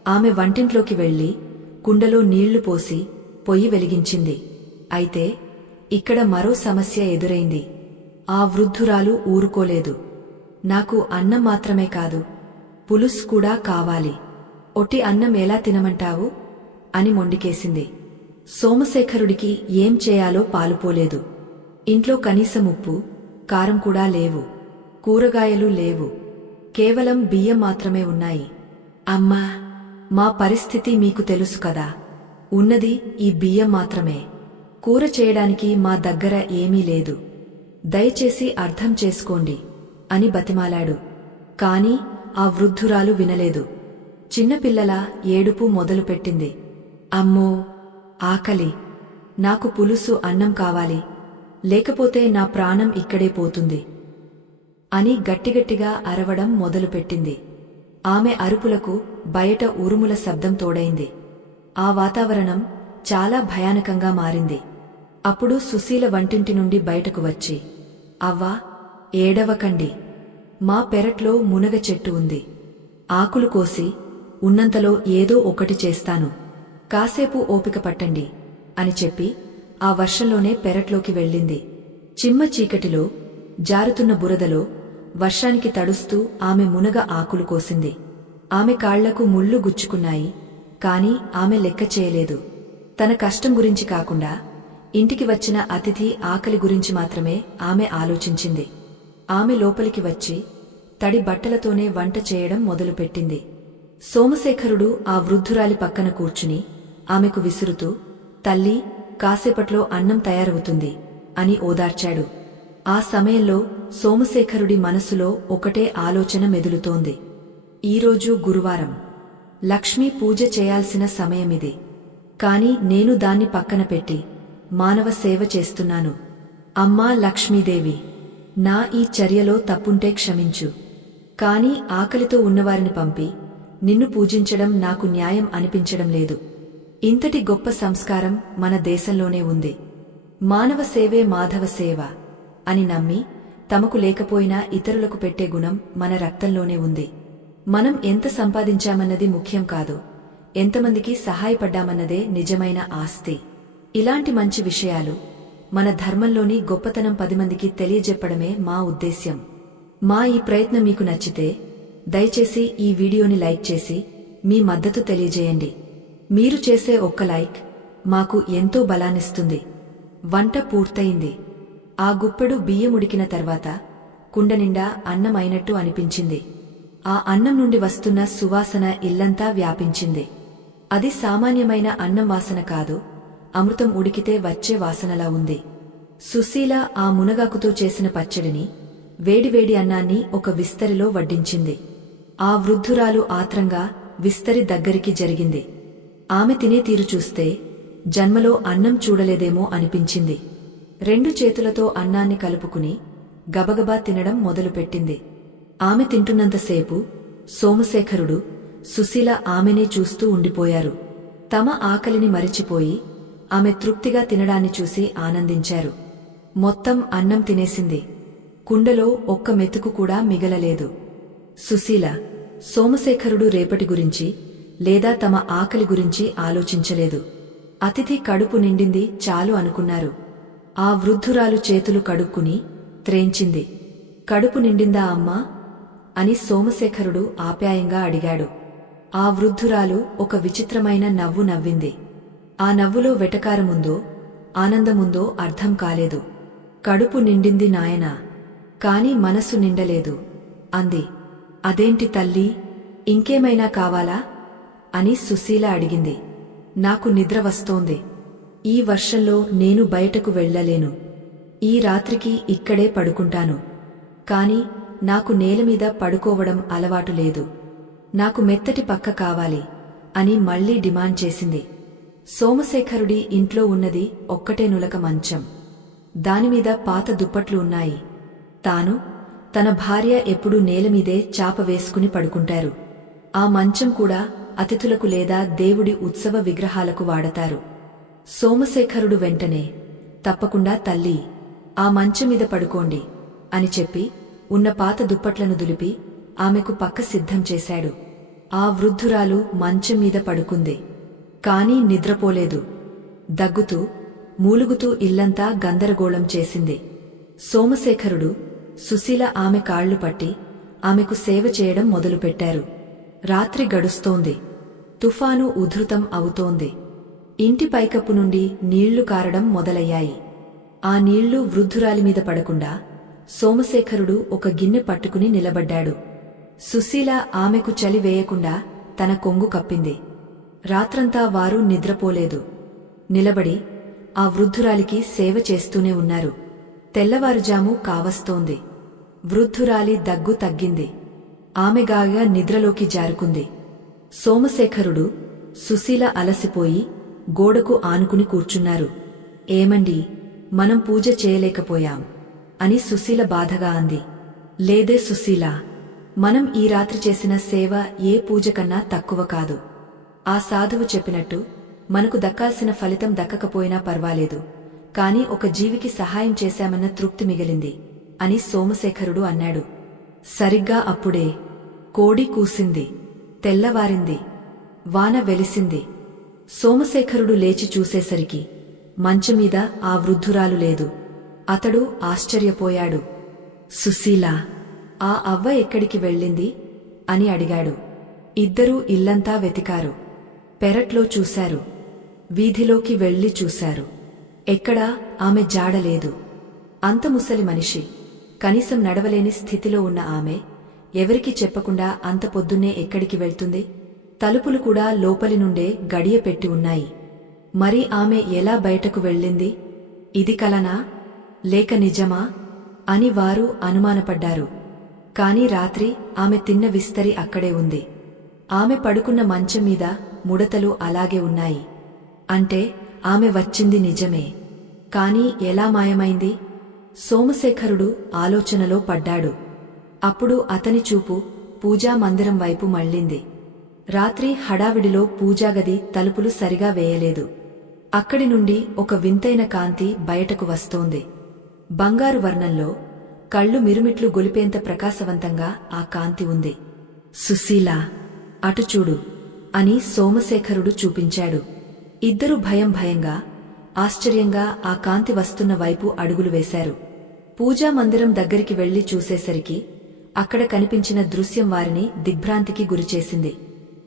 ఆమె వంటింట్లోకి వెళ్లి కుండలో నీళ్లు పోసి పొయ్యి వెలిగించింది. అయితే ఇక్కడ మరో సమస్య ఎదురైంది. ఆ వృద్ధురాలు ఊరుకోలేదు. నాకు అన్నం మాత్రమే కాదు, పులుసు కూడా కావాలి. ఒట్టి అన్నం ఎలా తినమంటావు అని మొండికేసింది. సోమశేఖరుడికి ఏం చేయాలో పాలుపోలేదు. ఇంట్లో కనీసం ఉప్పు, కారం కూడా లేవు. కూరగాయలు లేవు. కేవలం బియ్యం మాత్రమే ఉన్నాయి. అమ్మా, మా పరిస్థితి మీకు తెలుసు కదా. ఉన్నది ఈ బియ్యం మాత్రమే. కూర చేయడానికి మా దగ్గర ఏమీ లేదు. దయచేసి అర్థం చేసుకోండి అని బతిమాలాడు. కాని ఆ వృద్ధురాలు వినలేదు. చిన్నపిల్లలా ఏడుపు మొదలుపెట్టింది. అమ్మో, ఆకలి! నాకు పులుసు అన్నం కావాలి, లేకపోతే నా ప్రాణం ఇక్కడే పోతుంది అని గట్టిగట్టిగా అరవడం మొదలుపెట్టింది. ఆమె అరుపులకు బయట ఉరుముల శబ్దం తోడైంది. ఆ వాతావరణం చాలా భయానకంగా మారింది. అప్పుడు సుశీల వంటింటి నుండి బయటకు వచ్చి, అవ్వా, ఏడవకండి. మా పెరట్లో మునగ చెట్టు ఉంది. ఆకులు కోసి ఉన్నంతలో ఏదో ఒకటి చేస్తాను. కాసేపు ఓపిక పట్టండి అని చెప్పి ఆ వర్షంలోనే పెరట్లోకి వెళ్ళింది. చిమ్మ చీకటిలో, జారుతున్న బురదలో వర్షానికి తడుస్తూ ఆమె మునగ ఆకులు కోసింది. ఆమె కాళ్లకు ముళ్ళు గుచ్చుకున్నాయి. కాని ఆమె లెక్క చేయలేదు. తన కష్టం గురించి కాకుండా ఇంటికి వచ్చిన అతిథి ఆకలి గురించి మాత్రమే ఆమె ఆలోచించింది. ఆమె లోపలికి వచ్చి తడి బట్టలతోనే వంట చేయడం మొదలుపెట్టింది. సోమశేఖరుడు ఆ వృద్ధురాలి పక్కన కూర్చుని ఆమెకు విసురుతూ, తల్లీ, కాసేపట్లో అన్నం తయారవుతుంది అని ఓదార్చాడు. ఆ సమయంలో సోమశేఖరుడి మనసులో ఒకటే ఆలోచన మెదులుతోంది. ఈరోజు గురువారం, లక్ష్మీ పూజ చేయాల్సిన సమయమిది. కాని నేను దాన్ని పక్కన పెట్టి మానవ సేవ చేస్తున్నాను. అమ్మా లక్ష్మీదేవి, నా ఈ చర్యలో తప్పుంటే క్షమించు. కాని ఆకలితో ఉన్నవారిని పంపి నిన్ను పూజించడం నాకు న్యాయం అనిపించడం లేదు. ఇంతటి గొప్ప సంస్కారం మన దేశంలోనే ఉంది. మానవ సేవే మాధవ సేవ అని నమ్మి తమకు లేకపోయినా ఇతరులకు పెట్టే గుణం మన రక్తంలోనే ఉంది. మనం ఎంత సంపాదించామన్నది ముఖ్యం కాదు, ఎంతమందికి సహాయపడ్డామన్నదే నిజమైన ఆస్తి. ఇలాంటి మంచి విషయాలు, మన ధర్మంలోని గొప్పతనం 10 మందికి తెలియజెప్పడమే మా ఉద్దేశ్యం. మా ఈ ప్రయత్నం మీకు నచ్చితే దయచేసి ఈ వీడియోని లైక్ చేసి మీ మద్దతు తెలియజేయండి. మీరు చేసే ఒక్క లైక్ మాకు ఎంతో బలాన్నిస్తుంది. వంట పూర్తయింది. ఆ గుప్పెడు బియ్యం ఉడికిన తర్వాత కుండ నిండా అన్నం అయినట్టు అనిపించింది. ఆ అన్నం నుండి వస్తున్న సువాసన ఇల్లంతా వ్యాపించింది. అది సామాన్యమైన అన్నం వాసన కాదు, అమృతం ఉడికితే వచ్చే వాసనలా ఉంది. సుశీల ఆ మునగాకుతో చేసిన పచ్చడిని, వేడివేడి అన్నాన్ని ఒక విస్తరిలో వడ్డించింది. ఆ వృద్ధురాలు ఆత్రంగా విస్తరి దగ్గరికి జరిగింది. ఆమె తినే తీరు చూస్తే జన్మలో అన్నం చూడలేదేమో అనిపించింది. 2 చేతులతో అన్నాన్ని కలుపుకుని గబగబా తినడం మొదలుపెట్టింది. ఆమె తింటున్నంతసేపు సోమశేఖరుడు, సుశీల ఆమెనే చూస్తూ ఉండిపోయారు. తమ ఆకలిని మరిచిపోయి ఆమె తృప్తిగా తినడాన్ని చూసి ఆనందించారు. మొత్తం అన్నం తినేసింది. కుండలో ఒక్క మెతుకు కూడా మిగలలేదు. సుశీల, సోమశేఖరుడు రేపటి గురించి లేదా తమ ఆకలి గురించి ఆలోచించలేదు. అతిథి కడుపు నిండింది చాలు అనుకున్నారు. ఆ వృద్ధురాలు చేతులు కడుక్కుని త్రేంచింది. కడుపు నిండిందా అమ్మా అని సోమశేఖరుడు ఆప్యాయంగా అడిగాడు. ఆ వృద్ధురాలు ఒక విచిత్రమైన నవ్వు నవ్వింది. ఆ నవ్వులో వెటకారముందో ఆనందముందో అర్థం కాలేదు. కడుపు నిండింది నాయనా, కాని మనసు నిండలేదు అంది. అదేంటి తల్లీ, ఇంకేమైనా కావాలా అని సుశీల అడిగింది. నాకు నిద్ర వస్తోంది. ఈ వర్షంలో నేను బయటకు వెళ్లలేను. ఈ రాత్రికి ఇక్కడే పడుకుంటాను. కాని నాకు నేలమీద పడుకోవడం అలవాటు లేదు. నాకు మెత్తటి పక్క కావాలి అని మళ్లీ డిమాండ్ చేసింది. సోమశేఖరుడి ఇంట్లో ఉన్నది ఒక్కటే నులక మంచం. దానిమీద పాత దుప్పట్లు ఉన్నాయి. తాను, తన భార్య ఎప్పుడూ నేలమీదే చాప వేసుకుని పడుకుంటారు. ఆ మంచం కూడా అతిథులకు లేదా దేవుడి ఉత్సవ విగ్రహాలకు వాడతారు. సోమశేఖరుడు వెంటనే, తప్పకుండా తల్లీ, ఆ మంచమీద పడుకోండి అని చెప్పి ఉన్న పాత దుప్పట్లను దులిపి ఆమెకు పక్క సిద్ధం చేశాడు. ఆ వృద్ధురాలు మంచం మీద పడుకుంది. కాని నిద్రపోలేదు. దగ్గుతూ, మూలుగుతూ ఇల్లంతా గందరగోళం చేసింది. సోమశేఖరుడు, సుశీల ఆమె కాళ్లు పట్టి ఆమెకు సేవ చేయడం మొదలుపెట్టారు. రాత్రి గడుస్తోంది. తుఫాను ఉధృతం అవుతోంది. ఇంటి పైకప్పు నుండి నీళ్లు కారడం మొదలయ్యాయి. ఆ నీళ్లు వృద్ధురాలిమీద పడకుండా సోమశేఖరుడు ఒక గిన్నె పట్టుకుని నిలబడ్డాడు. సుశీల ఆమెకు చలి వేయకుండా తన కొంగు కప్పింది. రాత్రంతా వారు నిద్రపోలేదు. నిలబడి ఆ వృద్ధురాలికి సేవ చేస్తూనే ఉన్నారు. తెల్లవారుజాము కావస్తోంది. వృద్ధురాలి దగ్గు తగ్గింది. ఆమెగాగా నిద్రలోకి జారుకుంది. సోమశేఖరుడు, సుశీల అలసిపోయి గోడకు ఆనుకుని కూర్చున్నారు. ఏమండీ, మనం పూజ చేయలేకపోయాం అని సుశీల బాధగా అంది. లేదే సుశీలా, మనం ఈ రాత్రి చేసిన సేవ ఏ పూజ కన్నా తక్కువ కాదు. ఆ సాధువు చెప్పినట్టు మనకు దక్కాల్సిన ఫలితం దక్కకపోయినా పర్వాలేదు, కాని ఒక జీవికి సహాయం చేశామన్న తృప్తి మిగిలింది అని సోమశేఖరుడు అన్నాడు. సరిగ్గా అప్పుడే కోడి కూసింది. తెల్లవారింది. వాన వెలిసింది. సోమశేఖరుడు లేచి చూసేసరికి మంచమీద ఆ వృద్ధురాలు లేదు. అతడు ఆశ్చర్యపోయాడు. సుశీలా, ఆ అవ్వ ఎక్కడికి వెళ్ళింది అని అడిగాడు. ఇద్దరూ ఇల్లంతా వెతికారు. పెరట్లో చూశారు. వీధిలోకి వెళ్లి చూశారు. ఎక్కడా ఆమె జాడలేదు. అంత ముసలి మనిషి, కనీసం నడవలేని స్థితిలో ఉన్న ఆమె ఎవరికీ చెప్పకుండా అంత పొద్దున్నే ఎక్కడికి వెళ్తుంది? తలుపులు కూడా లోపలి నుండే గడియ పెట్టి ఉన్నాయి. మరి ఆమె ఎలా బయటకు వెళ్ళింది? ఇది కలనా లేక నిజమా అని వారు అనుమానపడ్డారు. కాని రాత్రి ఆమె తిన్న విస్తరి అక్కడే ఉంది. ఆమె పడుకున్న మంచం మీద ముడతలు అలాగే ఉన్నాయి. అంటే ఆమె వచ్చింది నిజమే. కాని ఎలా మాయమైంది? సోమశేఖరుడు ఆలోచనలో పడ్డాడు. అప్పుడు అతని చూపు పూజా మందిరం వైపు మళ్ళింది. రాత్రి హడావిడిలో పూజాగది తలుపులు సరిగా వేయలేదు. అక్కడి నుండి ఒక వింతైన కాంతి బయటకు వస్తోంది. బంగారు వర్ణంలో కళ్ళు మిరుమిట్లు గొలిపేంత ప్రకాశవంతంగా ఆ కాంతి ఉంది. సుశీలా, అటు చూడు అని సోమశేఖరుడు చూపించాడు. ఇద్దరూ భయంగా, ఆశ్చర్యంగా ఆ కాంతి వస్తున్న వైపు అడుగులు వేశారు. పూజా మందిరం దగ్గరికి వెళ్లి చూసేసరికి అక్కడ కనిపించిన దృశ్యం వారిని దిగ్భ్రాంతికి గురిచేసింది.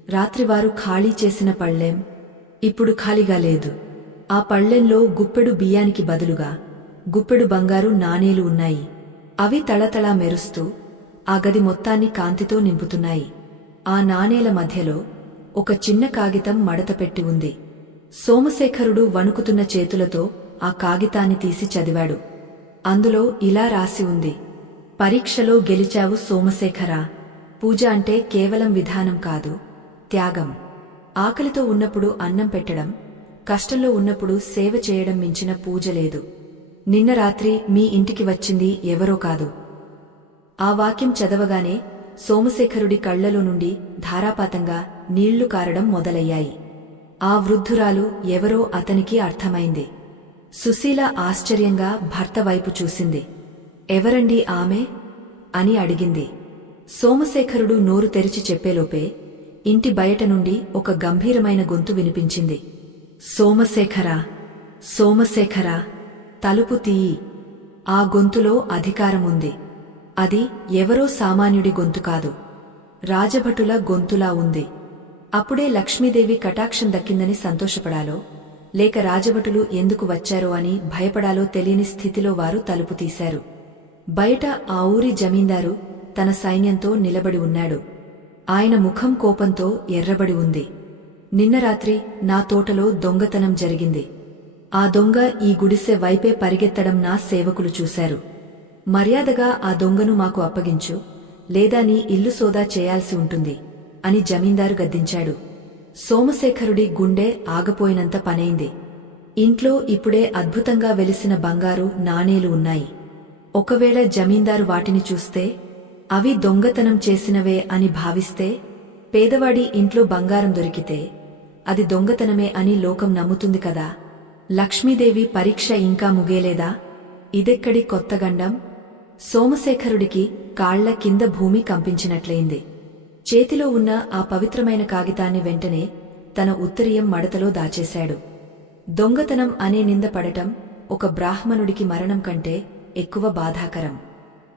రాత్రివారు ఖాళీ చేసిన పళ్ళెం ఇప్పుడు ఖాళీగా లేదు. ఆ పళ్ళెంలో గుప్పెడు బియ్యానికి బదులుగా గుప్పెడు బంగారు నాణేలు ఉన్నాయి. అవి తళతళా మెరుస్తూ ఆ గది మొత్తాన్ని కాంతితో నింపుతున్నాయి. ఆ నాణేల మధ్యలో ఒక చిన్న కాగితం మడతపెట్టి ఉంది. సోమశేఖరుడు వణుకుతున్న చేతులతో ఆ కాగితాన్ని తీసి చదివాడు. అందులో ఇలా రాసి ఉంది: పరీక్షలో గెలిచావు సోమశేఖరా. పూజ అంటే కేవలం విధానం కాదు, త్యాగం. ఆకలితో ఉన్నప్పుడు అన్నం పెట్టడం, కష్టంలో ఉన్నప్పుడు సేవ చేయడం మించిన పూజ లేదు. నిన్న రాత్రి మీ ఇంటికి వచ్చింది ఎవరో కాదు. ఆ వాక్యం చదవగానే సోమశేఖరుడి కళ్లలో నుండి ధారాపాతంగా నీళ్లు కారడం మొదలయ్యాయి. ఆ వృద్ధురాలు ఎవరో అతనికి అర్థమైంది. సుశీల ఆశ్చర్యంగా భర్త వైపు చూసింది. ఎవరండి ఆమె అని అడిగింది. సోమశేఖరుడు నోరు తెరిచి చెప్పేలోపే ఇంటి బయట నుండి ఒక గంభీరమైన గొంతు వినిపించింది. సోమశేఖరా, సోమశేఖరా, తలుపు తీయి. ఆ గొంతులో అధికారముంది. అది ఎవరో సామాన్యుడి గొంతు కాదు, రాజభటుల గొంతులా ఉంది. అప్పుడే లక్ష్మీదేవి కటాక్షం దక్కిందని సంతోషపడాలో, లేక రాజభటులు ఎందుకు వచ్చారో అని భయపడాలో తెలియని స్థితిలో వారు తలుపు తీశారు. బయట ఆ ఊరి జమీందారు తన సైన్యంతో నిలబడి ఉన్నాడు. ఆయన ముఖం కోపంతో ఎర్రబడి ఉంది. నిన్న రాత్రి నా తోటలో దొంగతనం జరిగింది. ఆ దొంగ ఈ గుడిసె వైపే పరిగెత్తడం నా సేవకులు చూశారు. మర్యాదగా ఆ దొంగను మాకు అప్పగించు, లేదా నీ ఇల్లు సోదా చేయాల్సి ఉంటుంది అని జమీందారు గద్దించాడు. సోమశేఖరుడి గుండె ఆగపోయినంత పనైంది. ఇంట్లో ఇప్పుడే అద్భుతంగా వెలిసిన బంగారు నాణేలు ఉన్నాయి. ఒకవేళ జమీందారు వాటిని చూస్తే అవి దొంగతనం చేసినవే అని భావిస్తే, పేదవాడి ఇంట్లో బంగారం దొరికితే అది దొంగతనమే అని లోకం నమ్ముతుంది కదా. లక్ష్మీదేవి పరీక్ష ఇంకా ముగియలేదా? ఇదెక్కడి కొత్తగండం? సోమశేఖరుడికి కాళ్ల కింద భూమి కంపించినట్లయింది. చేతిలో ఉన్న ఆ పవిత్రమైన కాగితాన్ని వెంటనే తన ఉత్తరీయం మడతలో దాచేశాడు. దొంగతనం అనే నింద పడటం ఒక బ్రాహ్మణుడికి మరణం కంటే ఎక్కువ బాధాకరం.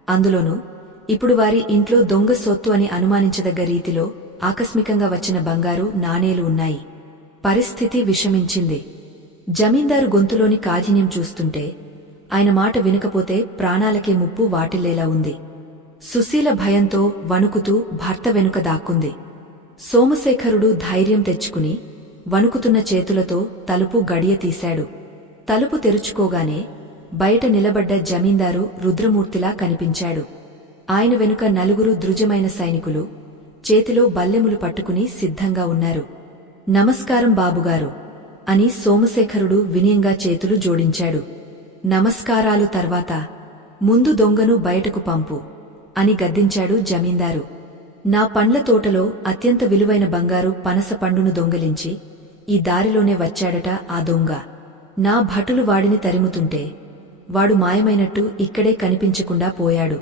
అందులోనూ ఇప్పుడు వారి ఇంట్లో దొంగ సొత్తు అని అనుమానించదగ్గ రీతిలో ఆకస్మికంగా వచ్చిన బంగారు నాణేలు ఉన్నాయి. పరిస్థితి విషమించింది. జమీందారు గొంతులోని కాఠిన్యం చూస్తుంటే ఆయన మాట వినకపోతే ప్రాణాలకే ముప్పు వాటిల్లేలా ఉంది. సుశీల భయంతో వణుకుతూ భర్త వెనుక దాక్కుంది. సోమశేఖరుడు ధైర్యం తెచ్చుకుని వణుకుతున్న చేతులతో తలుపు గడియ తీశాడు. తలుపు తెరుచుకోగానే బయట నిలబడ్డ జమీందారు రుద్రమూర్తిలా కనిపించాడు. ఆయన వెనుక నలుగురు దృఢమైన సైనికులు చేతిలో బల్లెములు పట్టుకుని సిద్ధంగా ఉన్నారు. నమస్కారం బాబుగారు అని సోమశేఖరుడు వినయంగా చేతులు జోడించాడు. నమస్కారాలు తర్వాత ముందు దొంగను బయటకు పంపు అని గద్దించాడు జమీందారు. నా పండ్ల తోటలో అత్యంత విలువైన బంగారు పనస పండును దొంగలించి ఈ దారిలోనే వచ్చాడట ఆ దొంగ. నా భటులు వాడిని తరిముతుంటే వాడు మాయమైనట్టు ఇక్కడే కనిపించకుండా పోయాడు.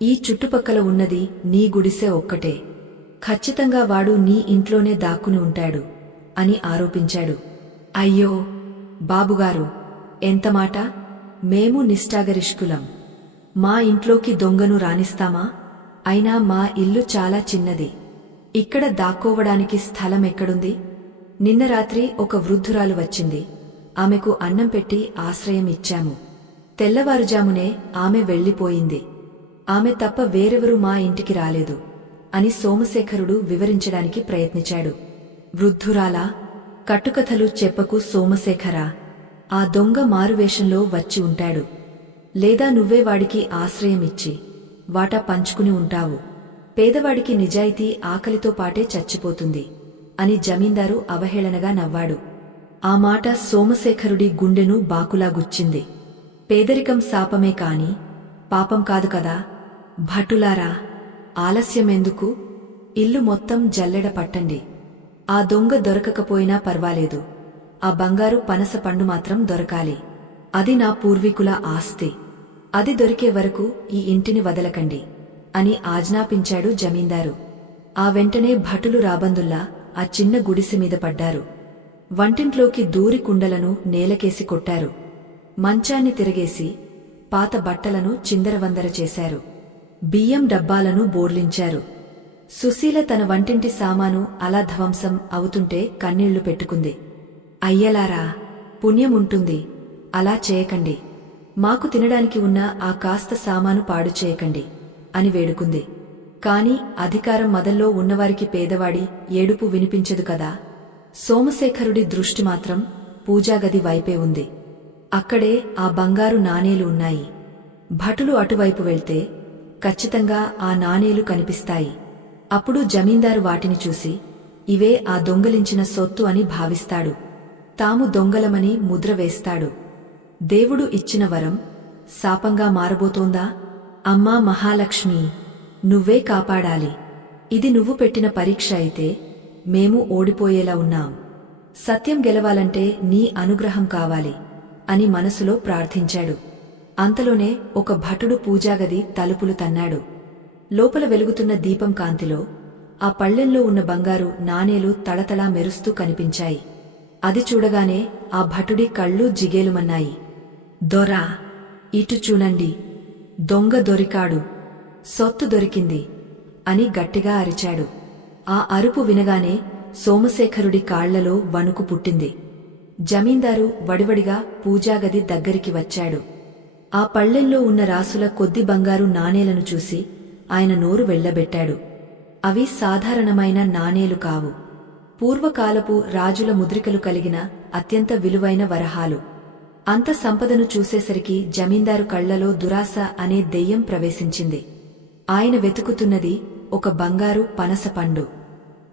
ఈ చుట్టుపక్కల ఉన్నది నీ గుడిసె ఒక్కటే. ఖచ్చితంగా వాడు నీ ఇంట్లోనే దాక్కుని ఉంటాడు అని ఆరోపించాడు. అయ్యో బాబుగారు, ఎంతమాట! మేము నిష్ఠాగరిష్కులం. మా ఇంట్లోకి దొంగను రానిస్తామా? అయినా మా ఇల్లు చాలా చిన్నది. ఇక్కడ దాక్కోవడానికి స్థలం ఎక్కడుంది? నిన్న రాత్రి ఒక వృద్ధురాలు వచ్చింది. ఆమెకు అన్నం పెట్టి ఆశ్రయం ఇచ్చాము. తెల్లవారుజామునే ఆమె వెళ్లిపోయింది. ఆమె తప్ప వేరెవరూ మా ఇంటికి రాలేదు అని సోమశేఖరుడు వివరించడానికి ప్రయత్నించాడు. వృద్ధురాలా? కట్టుకథలు చెప్పకు సోమశేఖరా. ఆ దొంగ మారువేషంలో వచ్చి ఉంటాడు. లేదా నువ్వే వాడికి ఆశ్రయమిచ్చి వాటా పంచుకుని ఉంటావు. పేదవాడికి నిజాయితీ ఆకలితో పాటే చచ్చిపోతుంది అని జమీందారు అవహేళనగా నవ్వాడు. ఆ మాట సోమశేఖరుడి గుండెను బాకులా గుచ్చింది. పేదరికం శాపమే కాని పాపం కాదు కదా. భటులారా, ఆలస్యమెందుకు? ఇల్లు మొత్తం జల్లెడ పట్టండి. ఆ దొంగ దొరకకపోయినా పర్వాలేదు, ఆ బంగారు పనస పండు మాత్రం దొరకాలి. అది నా పూర్వీకుల ఆస్తి. అది దొరికే వరకు ఈ ఇంటిని వదలకండి అని ఆజ్ఞాపించాడు జమీందారు. ఆ వెంటనే భటులు రాబందుల్లా ఆ చిన్న గుడిసె మీద పడ్డారు. వంటింట్లోకి దూరి కుండలను నేలకేసి కొట్టారు. మంచాన్ని తిరగేసి పాత బట్టలను చిందరవందర చేశారు. బియ్యం డబ్బాలను బోర్లించారు. సుశీల తన వంటింటి సామాను అలా ధ్వంసం అవుతుంటే కన్నీళ్లు పెట్టుకుంది. అయ్యలారా, పుణ్యముంటుంది, అలా చేయకండి. మాకు తినడానికి ఉన్న ఆ కాస్త సామాను పాడు చేయకండి అని వేడుకుంది. కాని అధికారం మదల్లో ఉన్నవారికి పేదవాడి ఏడుపు వినిపించదు కదా. సోమశేఖరుడి దృష్టి మాత్రం పూజాగది వైపే ఉంది. అక్కడే ఆ బంగారు నాణేలు ఉన్నాయి. భటులు అటువైపు వెళ్తే ఖచ్చితంగా ఆ నాణేలు కనిపిస్తాయి. అప్పుడు జమీందారు వాటిని చూసి ఇవే ఆ దొంగలించిన సొత్తు అని భావిస్తాడు. తాము దొంగలమని ముద్ర వేస్తాడు. దేవుడు ఇచ్చిన వరం శాపంగా మారబోతోందా? అమ్మా మహాలక్ష్మి, నువ్వే కాపాడాలి. ఇది నువ్వు పెట్టిన పరీక్ష అయితే మేము ఓడిపోయేలా ఉన్నాం. సత్యం గెలవాలంటే నీ అనుగ్రహం కావాలి అని మనసులో ప్రార్థించాడు. అంతలోనే ఒక భటుడు పూజాగది తలుపులు తన్నాడు. లోపల వెలుగుతున్న దీపం కాంతిలో ఆ పళ్ళెంలో ఉన్న బంగారు నాణేలు తళతళా మెరుస్తూ కనిపించాయి. అది చూడగానే ఆ భటుడి కళ్ళు జిగేలుమన్నాయి. దొరా, ఇటు చూడండి, దొంగ దొరికాడు, సొత్తు దొరికింది అని గట్టిగా అరిచాడు. ఆ అరుపు వినగానే సోమశేఖరుడి కాళ్లలో వణుకు పుట్టింది. జమీందారు వడివడిగా పూజాగది దగ్గరికి వచ్చాడు. ఆ పళ్ళెంలో ఉన్న రాసుల కొద్ది బంగారు నాణేలను చూసి ఆయన నోరు వెళ్లబెట్టాడు. అవి సాధారణమైన నాణేలు కావు. పూర్వకాలపు రాజుల ముద్రికలు కలిగిన అత్యంత విలువైన వరహాలు. అంత సంపదను చూసేసరికి జమీందారు కళ్లలో దురాశ అనే దెయ్యం ప్రవేశించింది. ఆయన వెతుకుతున్నది ఒక బంగారు పనస పండు.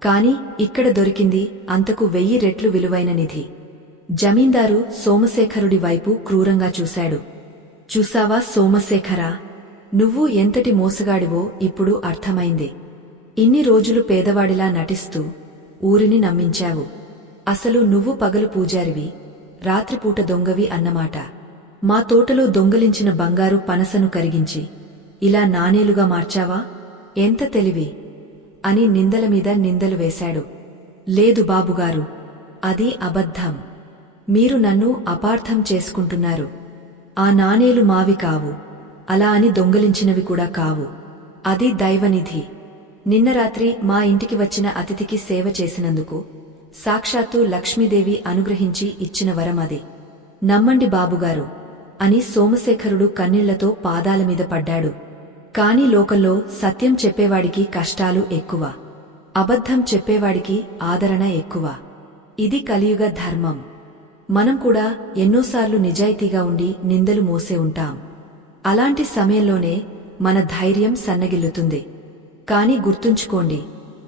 కాని ఇక్కడ దొరికింది అంతకు 1000 రెట్లు విలువైన నిధి. జమీందారు సోమశేఖరుడి వైపు క్రూరంగా చూశాడు. చూసావా సోమశేఖరా, నువ్వు ఎంతటి మోసగాడివో ఇప్పుడు అర్థమైంది. ఇన్ని రోజులు పేదవాడిలా నటిస్తూ ఊరిని నమ్మించావు. అసలు నువ్వు పగలు పూజారివి, రాత్రిపూట దొంగవి అన్నమాట. మా తోటలో దొంగలించిన బంగారు పనసను కరిగించి ఇలా నాణేలుగా మార్చావా? ఎంత తెలివి అని నిందల మీద నిందలు వేశాడు. లేదు బాబుగారు, అది అబద్ధం. మీరు నన్ను అపార్థం చేసుకుంటున్నారు. ఆ నాణేలు మావి కావు, అలా అని దొంగలించినవి కూడా కావు. అది దైవనిధి. నిన్న రాత్రి మా ఇంటికి వచ్చిన అతిథికి సేవ చేసినందుకు సాక్షాత్తు లక్ష్మీదేవి అనుగ్రహించి ఇచ్చిన వరం అది. నమ్మండి బాబుగారు అని సోమశేఖరుడు కన్నీళ్లతో పాదాలమీద పడ్డాడు. కాని లోకంలో సత్యం చెప్పేవాడికి కష్టాలు ఎక్కువ, అబద్ధం చెప్పేవాడికి ఆదరణ ఎక్కువ. ఇది కలియుగ ధర్మం. మనం కూడా ఎన్నోసార్లు నిజాయితీగా ఉండి నిందలు మోసే ఉంటాం. అలాంటి సమయంలోనే మన ధైర్యం సన్నగిల్లుతుంది. కాని గుర్తుంచుకోండి,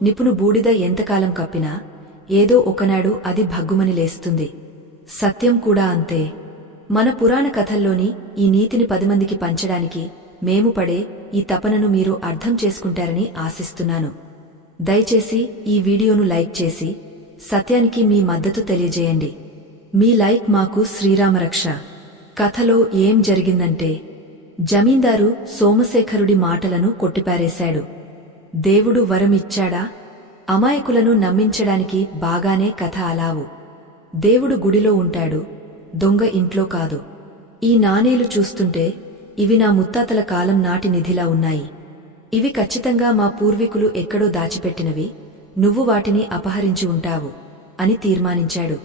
నిపుణు బూడిద ఎంతకాలం కప్పినా ఏదో ఒకనాడు అది భగ్గుమని లేస్తుంది. సత్యం కూడా అంతే. మన పురాణ కథల్లోని ఈ నీతిని 10 మందికి పంచడానికి మేము పడే ఈ తపనను మీరు అర్థం చేసుకుంటారని ఆశిస్తున్నాను. దయచేసి ఈ వీడియోను లైక్ చేసి సత్యానికి మీ మద్దతు తెలియజేయండి. మీ లైక్ మాకు శ్రీరామరక్ష. కథలో ఏం జరిగిందంటే, జమీందారు సోమశేఖరుడి మాటలను కొట్టిపారేశాడు. దేవుడు వరమిచ్చాడా? అమాయకులను నమ్మించడానికి బాగానే కథ అలావు. దేవుడు గుడిలో ఉంటాడు, దొంగ ఇంట్లో కాదు. ఈ నాణేలు చూస్తుంటే ఇవి నా ముత్తాతల కాలం నాటి నిధిలా ఉన్నాయి. ఇవి ఖచ్చితంగా మా పూర్వీకులు ఎక్కడో దాచిపెట్టినవి. నువ్వు వాటిని అపహరించి ఉంటావు అని తీర్మానించాడు.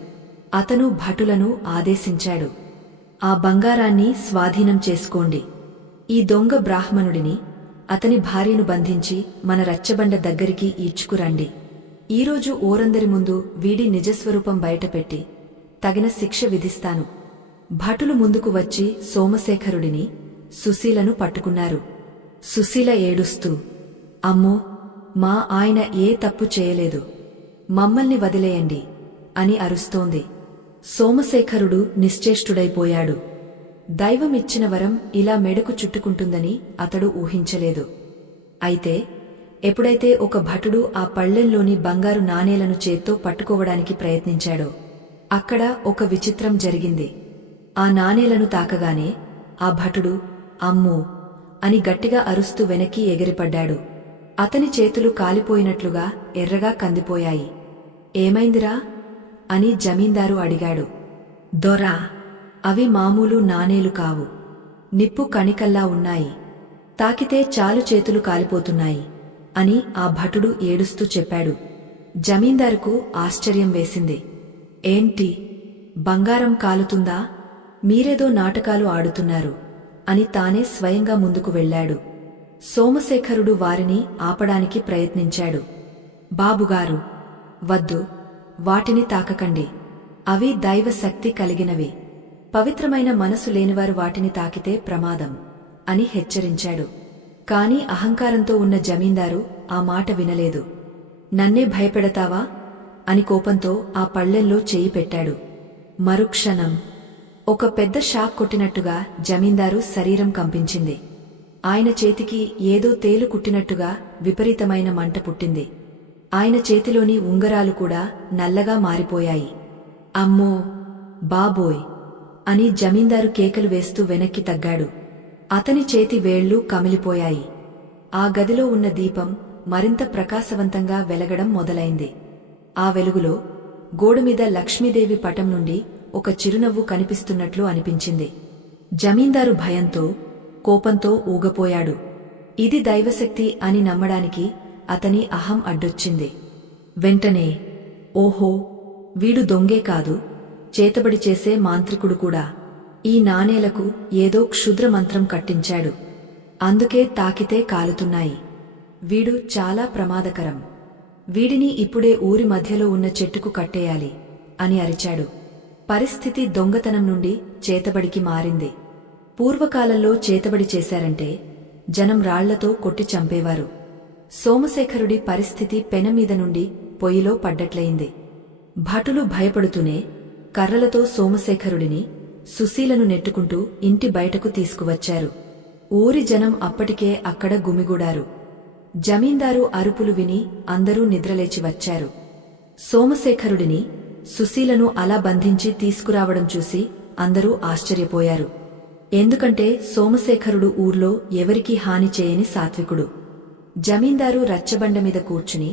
అతను భటులను ఆదేశించాడు. ఆ బంగారాన్ని స్వాధీనం చేసుకోండి. ఈ దొంగ బ్రాహ్మణుడిని, అతని భార్యను బంధించి మన రచ్చబండ దగ్గరికి ఈడ్చుకురండి. ఈరోజు ఓరందరి ముందు వీడి నిజస్వరూపం బయటపెట్టి తగిన శిక్ష విధిస్తాను. భటులు ముందుకు వచ్చి సోమశేఖరుడిని, సుశీలను పట్టుకున్నారు. సుశీల ఏడుస్తూ, అమ్మో, మా ఆయన ఏ తప్పు చేయలేదు, మమ్మల్ని వదిలేయండి అని అరుస్తోంది. సోమశేఖరుడు నిశ్చేష్టుడైపోయాడు. దైవమిచ్చిన వరం ఇలా మెడకు చుట్టుకుంటుందని అతడు ఊహించలేదు. అయితే ఎప్పుడైతే ఒక భటుడు ఆ పళ్ళెంలోని బంగారు నాణేలను చేత్తో పట్టుకోవడానికి ప్రయత్నించాడో అక్కడ ఒక విచిత్రం జరిగింది. ఆ నాణేలను తాకగానే ఆ భటుడు అమ్మో అని గట్టిగా అరుస్తూ వెనక్కి ఎగిరిపడ్డాడు. అతని చేతులు కాలిపోయినట్లుగా ఎర్రగా కందిపోయాయి. ఏమైందిరా అని జమీందారు అడిగాడు. దొరా, అవి మామూలు నాణేలు కావు, నిప్పు కణికల్లా ఉన్నాయి. తాకితే చాలు చేతులు కాలిపోతున్నాయి అని ఆ భటుడు ఏడుస్తూ చెప్పాడు. జమీందారుకు ఆశ్చర్యం వేసింది. ఏంటి, బంగారం కాలుతుందా? మీరేదో నాటకాలు ఆడుతున్నారు అని తానే స్వయంగా ముందుకు వెళ్లాడు. సోమశేఖరుడు వారిని ఆపడానికి ప్రయత్నించాడు. బాబుగారు, వద్దు, వాటిని తాకకండి. అవి దైవశక్తి కలిగినవి. పవిత్రమైన మనసు లేనివారు వాటిని తాకితే ప్రమాదం అని హెచ్చరించాడు. కాని అహంకారంతో ఉన్న జమీందారు ఆ మాట వినలేదు. నన్నే భయపెడతావా అని కోపంతో ఆ పళ్ళెంలో చేయి పెట్టాడు. మరుక్షణం ఒక పెద్ద షాక్ కొట్టినట్టుగా జమీందారు శరీరం కంపించింది. ఆయన చేతికి ఏదో తేలు కుట్టినట్టుగా విపరీతమైన మంట పుట్టింది. ఆయన చేతిలోని ఉంగరాలు కూడా నల్లగా మారిపోయాయి. అమ్మో, బాబోయ్ అని జమీందారు కేకలు వేస్తూ వెనక్కి తగ్గాడు. అతని చేతి వేళ్లు కమిలిపోయాయి. ఆ గదిలో ఉన్న దీపం మరింత ప్రకాశవంతంగా వెలగడం మొదలైంది. ఆ వెలుగులో గోడమీద లక్ష్మీదేవి పటం నుండి ఒక చిరునవ్వు కనిపిస్తున్నట్లు అనిపించింది. జమీందారు భయంతో, కోపంతో ఊగపోయాడు. ఇది దైవశక్తి అని నమ్మడానికి అతని అహం అడ్డొచ్చింది. వెంటనే, ఓహో, వీడు దొంగే కాదు, చేతబడి చేసే మాంత్రికుడు కూడా. ఈ నాణేలకు ఏదో క్షుద్రమంత్రం కట్టించాడు. అందుకే తాకితే కాలుతున్నాయి. వీడు చాలా ప్రమాదకరం. వీడిని ఇప్పుడే ఊరి మధ్యలో ఉన్న చెట్టుకు కట్టేయాలి అని అరిచాడు. పరిస్థితి దొంగతనం నుండి చేతబడికి మారింది. పూర్వకాలంలో చేతబడి చేశారంటే జనం రాళ్లతో కొట్టి చంపేవారు. సోమశేఖరుడి పరిస్థితి పెనమీద నుండి పొయ్యిలో పడ్డట్లయింది. భటులు భయపడుతూనే కర్రలతో సోమశేఖరుడిని, సుశీలను నెట్టుకుంటూ ఇంటి బయటకు తీసుకువచ్చారు. ఊరి జనం అప్పటికే అక్కడ గుమిగూడారు. జమీందారు అరుపులు విని అందరూ నిద్రలేచి వచ్చారు. సోమశేఖరుడిని, సుశీలను అలా బంధించి తీసుకురావడం చూసి అందరూ ఆశ్చర్యపోయారు. ఎందుకంటే సోమశేఖరుడు ఊర్లో ఎవరికీ హాని చేయని సాత్వికుడు. జమీందారు రచ్చబండ మీద కూర్చుని